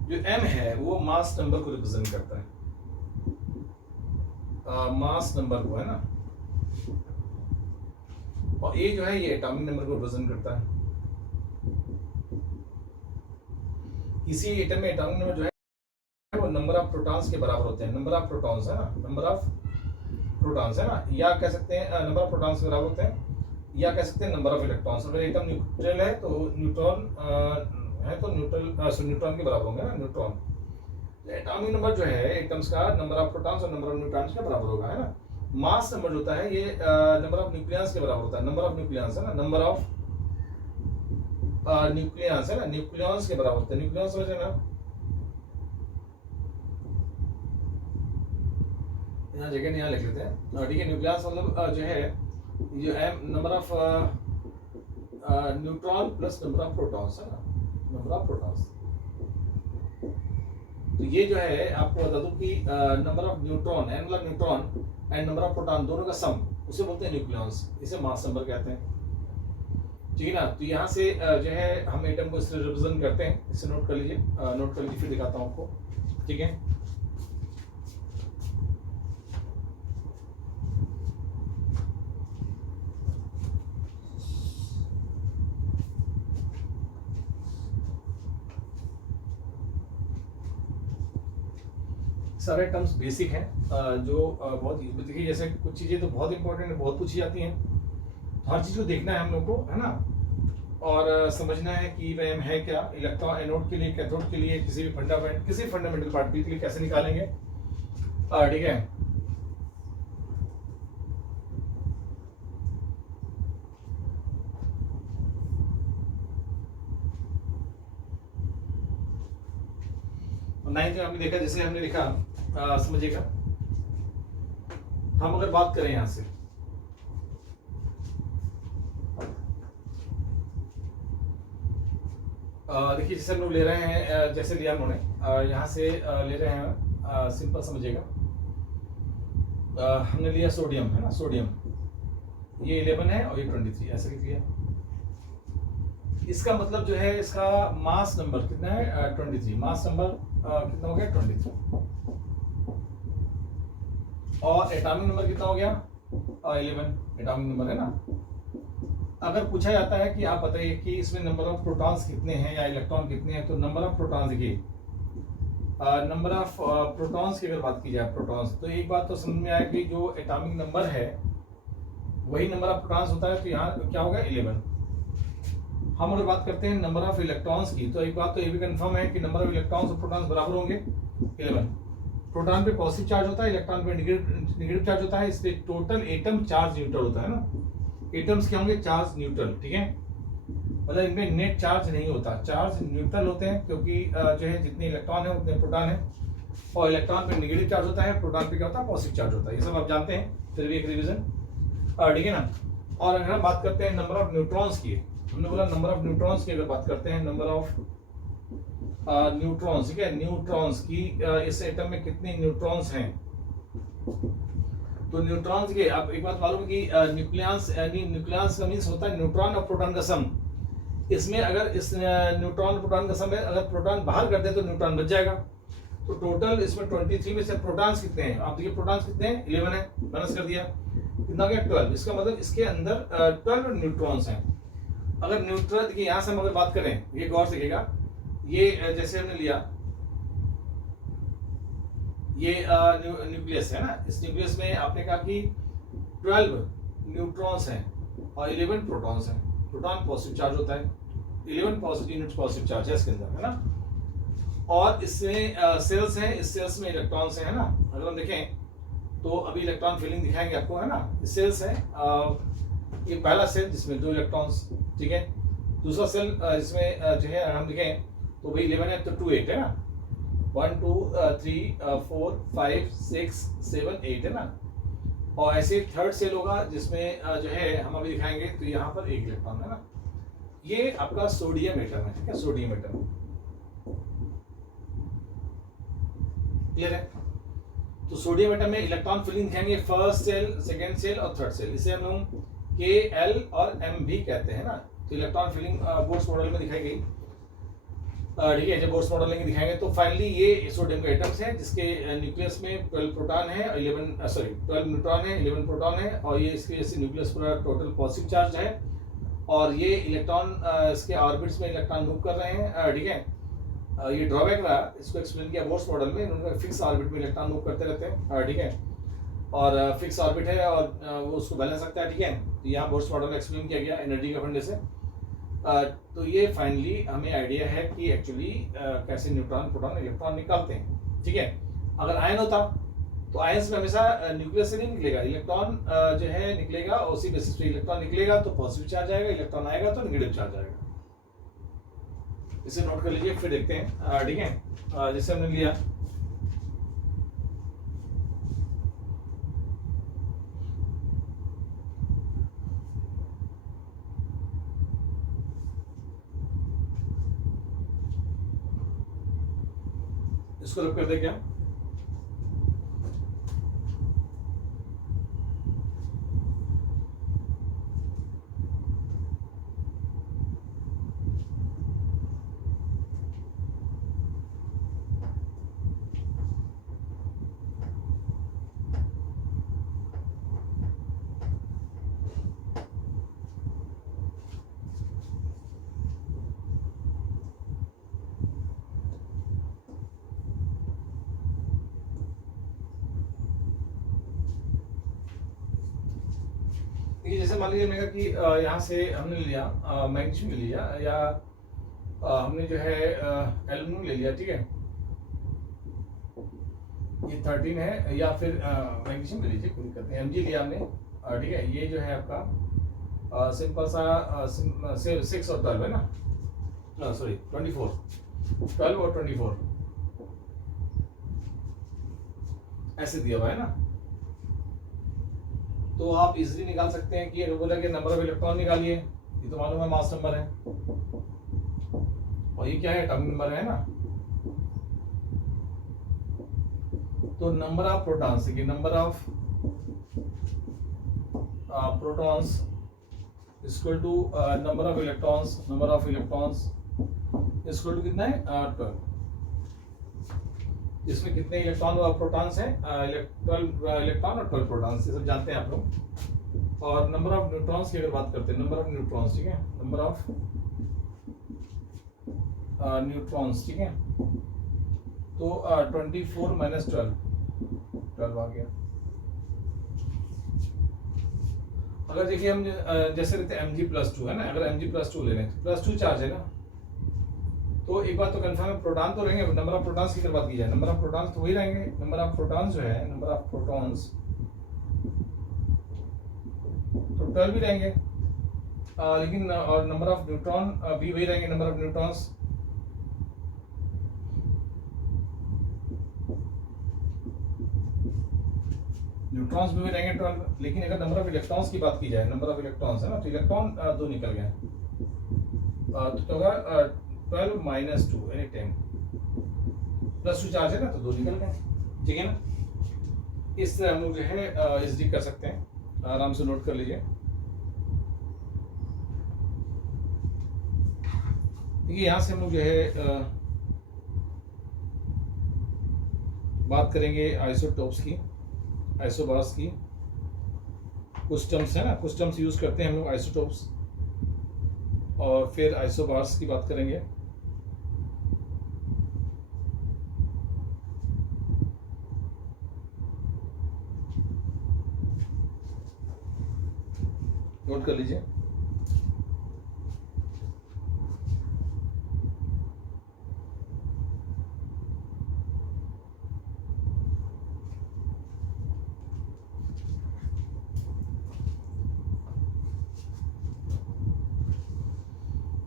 जो एम है वो मास नंबर को रिप्रेजेंट करता है, मास नंबर को, है ना, और ए जो है ये एटॉमिक नंबर को रिप्रेजेंट करता है। इसी एटम में एटॉमिक नंबर जो है वो नंबर ऑफ प्रोटॉन्स के बराबर होते हैं, नंबर ऑफ प्रोटॉन्स, है ना, नंबर ऑफ प्रोटॉन्स, है ना, या कह सकते हैं नंबर ऑफ प्रोटॉन्स के बराबर होते हैं, या कह सकते हैं नंबर ऑफ इलेक्ट्रॉन्स। अगर एटम न्यूट्रल है तो न्यूट्रॉन है तो न्यूट्रॉन के बराबर होंगे ना, न्यूट्रॉन। एटॉमिक नंबर जो है एटम्स का, नंबर ऑफ प्रोटॉन्स और नंबर ऑफ न्यूट्रॉन्स के बराबर होगा, है ना। मास नंबर जो होता है ये नंबर ऑफ न्यूक्लियस के बराबर होता है, नंबर ऑफ न्यूक्लियस, है ना, नंबर ऑफ न्यूक्लियस, है ना, न्यूक्लियस के बराबर होता है, न्यूक्लियस समझ ना, यहाँ जगह नहीं, यहाँ लिख लेते हैं, ठीक है। न्यूक्लियस मतलब जो है ये m number of neutron plus number of protons, है ना, नंबर ऑफ प्रोटॉन्स। तो ये जो है आपको बता दूं कि नंबर ऑफ न्यूट्रॉन, एन मतलब neutron and number of proton दोनों का सम, उसे बोलते हैं न्यूक्लियस, इसे मास नंबर कहते हैं, ठीक है ना। तो यहाँ से जो है हम एटम को इससे रिप्रेजेंट करते हैं, इसे नोट कर लीजिए, नोट कर लीजिए, फिर दिखाता हूँ आपको, ठीक है। सारे टर्म्स बेसिक हैं, जो बहुत देखिए, जैसे कुछ चीज़ें तो बहुत इंपॉर्टेंट है, बहुत पूछी जाती हैं, हर चीज़ को देखना है हम लोग को, है ना, और समझना है कि वह है क्या, इलेक्ट्रॉन एनोड के लिए, कैथोड के लिए, किसी भी फंडामेंटल पार्टिकल के लिए कैसे निकालेंगे, ठीक है। नाइन्थ में हमने देखा, जैसे हमने लिखा, समझिएगा, हम अगर बात करें यहां से, देखिए जैसे हम लोग ले रहे हैं, जैसे लिया उन्होंने, यहाँ से ले रहे हैं, सिंपल समझिएगा, हमने लिया सोडियम, है ना, सोडियम, ये 11 है और ये 23, ऐसे लिख लिया। इसका मतलब जो है इसका मास नंबर कितना है 23, मास नंबर कितना हो गया 23, और एटॉमिक नंबर कितना हो गया 11 एटॉमिक नंबर है ना। अगर पूछा जाता है कि आप बताइए कि इसमें नंबर ऑफ प्रोटॉन्स कितने हैं या इलेक्ट्रॉन कितने हैं, तो नंबर ऑफ प्रोटॉन्स देखिए, नंबर ऑफ प्रोटॉन्स की अगर बात की जाए प्रोटॉन्स, तो एक बात तो समझ में आया कि जो एटॉमिक नंबर है वही नंबर ऑफ प्रोटॉन्स होता है, तो यहाँ क्या होगा 11। हम अगर बात करते हैं नंबर ऑफ इलेक्ट्रॉन्स की, तो एक बात तो ये भी कंफर्म है कि नंबर ऑफ इलेक्ट्रॉन्स और प्रोटॉन्स बराबर होंगे 11। प्रोटॉन पे पॉजिटिव चार्ज होता है, इलेक्ट्रॉन पे नेगेटिव चार्ज होता है, इसलिए टोटल एटम चार्ज न्यूट्रल होता है ना। एटम्स क्या होंगे चार्ज न्यूट्रल, ठीक है, मतलब इनमें नेट चार्ज नहीं होता, चार्ज न्यूट्रल होते हैं, क्योंकि जो है जितने इलेक्ट्रॉन है उतने प्रोटॉन है, और इलेक्ट्रॉन पे नेगेटिव चार्ज होता है, प्रोटॉन पे क्या होता है पॉजिटिव चार्ज होता है। ये सब आप जानते हैं, फिर भी एक रिवीजन, ठीक है ना। और अगर हम बात करते हैं नंबर ऑफ न्यूट्रॉन्स की, हमने बोला नंबर ऑफ न्यूट्रॉन्स की अगर बात करते हैं, नंबर ऑफ न्यूट्रॉन्स, ठीक है, न्यूट्रॉन्स की इस एटम में कितने न्यूट्रॉन्स हैं, तो न्यूट्रॉन्स के अब एक बात मालूम है कि न्यूक्लियस, यानी न्यूक्लियस का मींस होता है न्यूट्रॉन और प्रोटॉन का सम। इसमें अगर इस न्यूट्रॉन प्रोटॉन का सम है, अगर प्रोटॉन बाहर कर दे तो न्यूट्रॉन बच जाएगा। तो टोटल इसमें 23 में से प्रोटॉन्स कितने हैं, आप देखिए प्रोटॉन्स कितने हैं 11 है, माइनस कर दिया कितना गया 12, इसका मतलब इसके अंदर 12 न्यूट्रॉन्स हैं। अगर न्यूट्रॉन की यहाँ से हम अगर बात करें, ये गौर से देखिएगा, ये जैसे हमने लिया ये न्यूक्लियस है ना, इस न्यूक्लियस में आपने कहा कि 12 न्यूट्रॉन्स हैं और 11 प्रोटॉन्स हैं। प्रोटॉन पॉजिटिव चार्ज होता है, 11 पॉजिटिव यूनिट पॉजिटिव चार्ज है इसके अंदर, है ना। और इसमें सेल्स हैं, इस सेल्स में इलेक्ट्रॉन्स हैं, है ना। अगर हम देखें तो अभी इलेक्ट्रॉन फीलिंग दिखाएंगे आपको, है ना। सेल्स है, ये पहला सेल जिसमें 2 इलेक्ट्रॉन्स, ठीक है, दूसरा सेल इसमें जो है हम देखें तो भाई 11 है तो 2 8 है ना, 1 2 3 4 5 6 7 8 है ना। और ऐसे थर्ड सेल होगा जिसमें जो है हम अभी दिखाएंगे, तो यहाँ पर 1 इलेक्ट्रॉन है ना। ये आपका सोडियम एटम है, ठीक है, सोडियम एटम, क्लियर है। तो सोडियम एटम में इलेक्ट्रॉन फिलिंग दिखाएंगे, फर्स्ट सेल, सेकेंड सेल और थर्ड सेल, इसे हम लोग के एल और एम भी कहते हैं ना। तो इलेक्ट्रॉन फिलिंग बोर्स मॉडल में दिखाई गई, ठीक है। जब बोर्स मॉडल में दिखाएंगे तो फाइनली ये सोडियम के एटम्स हैं जिसके न्यूक्लियस में 12 प्रोटॉन है, 12 न्यूट्रॉन है, 11 प्रोटॉन है, और ये इसके जैसे न्यूक्लियस पूरा टोटल पॉजिटिव चार्ज है, और ये इलेक्ट्रॉन इसके ऑर्बिट्स में इलेक्ट्रॉन मूव कर रहे हैं, ठीक है। ये ड्रॉबैक रहा, इसको एक्सप्लेन किया बोर्स मॉडल में, इन्होंने फिक्स ऑर्बिट में इलेक्ट्रॉन मूव करते रहते हैं, ठीक है, और फिक्स ऑर्बिट है और वो उसको बैलेंस रखता है, ठीक है। तो यहाँ बोर्स मॉडल में एक्सप्लेन किया गया एनर्जी के फंडे से। तो ये फाइनली हमें आइडिया है कि एक्चुअली कैसे न्यूट्रॉन प्रोटॉन इलेक्ट्रॉन निकालते हैं, ठीक है। अगर आयन होता तो आयंस में हमेशा न्यूक्लियस से नहीं निकलेगा, इलेक्ट्रॉन जो है निकलेगा, उसी बेसिस पे इलेक्ट्रॉन निकलेगा तो पॉजिटिव चार्ज आएगा, इलेक्ट्रॉन आएगा तो नेगेटिव चार्ज आएगा। इसे नोट कर लीजिए, फिर देखते हैं, ठीक है। जैसे हमने लिया इसको रब कर दे क्या, जैसे मान लीजिए मैंने कहा कि यहाँ से हमने लिया मैग्नीशियम ले लिया, या हमने जो है एल्यूमिनियम ले लिया, ठीक है, ये 13 है, या फिर मैग्नीशियम ले लीजिए, कोई दिक्कत नहीं, Mg लिया हमने, ठीक है। ये जो है आपका सिंपल सा 6 और 12 है ना, सॉरी 24, 12 और 24 ऐसे दिया हुआ है ना। तो आप इजीली निकाल सकते हैं कि अगर बोला कि नंबर ऑफ इलेक्ट्रॉन निकालिए, ये तो मालूम है मास नंबर है, और ये क्या है एटॉमिक नंबर है ना। तो नंबर ऑफ प्रोटॉन्स की, number of protons equal to number of electrons equal to कितना है 12। इसमें कितने इलेक्ट्रॉन और प्रोटॉन्स हैं? 12 इलेक्ट्रॉन और 12 प्रोटॉन्स, ये सब जानते हैं आप लोग। और नंबर ऑफ न्यूट्रॉन्स की अगर बात करते हैं, नंबर ऑफ न्यूट्रॉन्स, ठीक है, नंबर ऑफ न्यूट्रॉन्स, ठीक है, तो 24 माइनस 12 आ गया। अगर देखिए हम जैसे रहते हैं Mg+2 है ना, अगर Mg+2 ले लें तो +2 चार्ज है ना, तो एक बात तो कंफर्म है, प्रोटॉन तो रहेंगे। नंबर ऑफ प्रोटॉन्स की अगर बात की जाए, नंबर ऑफ प्रोटॉन्स तो वही रहेंगे। नंबर ऑफ प्रोटॉन्स जो है, नंबर ऑफ प्रोटॉन्स तो 12 भी रहेंगे, लेकिन और नंबर ऑफ न्यूट्रॉन भी वही रहेंगे। नंबर ऑफ न्यूट्रॉन्स भी वही रहेंगे 12, लेकिन अगर नंबर ऑफ इलेक्ट्रॉन्स की बात की जाए, नंबर ऑफ इलेक्ट्रॉन्स है ना, तो इलेक्ट्रॉन 2 निकल गए, तो होगा 12 माइनस 2 यानी 10, +2 चार्ज है ना, तो 2 निकल गए, ठीक है ना। इस तरह हम लोग जो है एसडी कर सकते हैं, आराम से नोट कर लीजिए। देखिए यहाँ से हम लोग जो है बात करेंगे आइसोटोप्स की, आइसोबार्स की। कुछ टर्म्स है ना, कुछ टर्म्स यूज करते हैं हम लोग आइसोटोप्स, और फिर आइसोबार्स की बात करेंगे। नोट कर लीजिए।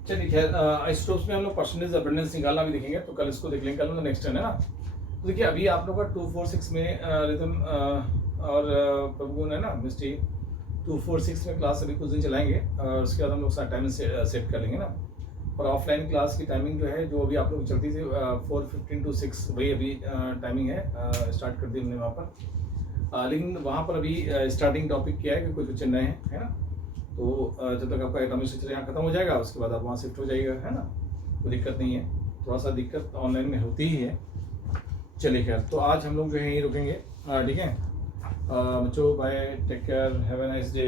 चलिए खैर, आइसोटोप्स में हम लोग परसेंटेज अबंडेंस निकालना भी देखेंगे, तो कल इसको देख लेंगे, कल नेक्स्ट टर्न है ना। तो देखिए अभी आप लोग का 246 में रिदम और प्रभुगुण है ना, मिस्टी 246 में क्लास अभी कुछ दिन चलाएंगे, और उसके बाद हम लोग सारा टाइमिंग सेट कर लेंगे ना। और ऑफलाइन क्लास की टाइमिंग जो है, जो अभी आप लोग चलती थी 4:15 to 6, वही अभी टाइमिंग है, स्टार्ट कर दी हमने वहाँ पर। लेकिन वहाँ पर अभी स्टार्टिंग टॉपिक क्या है कि कुछ बच्चे नए हैं, है ना, तो जब तक आपका एटॉमिक स्ट्रक्चर यहाँ खत्म हो जाएगा, उसके बाद आप वहाँ शिफ्ट हो जाइएगा, है ना, कोई दिक्कत नहीं है। थोड़ा सा दिक्कत ऑनलाइन में होती ही है। चलिए खैर, तो आज हम लोग जो है यहीं रुकेंगे, ठीक है बच्चों, bye, take care, have a nice day.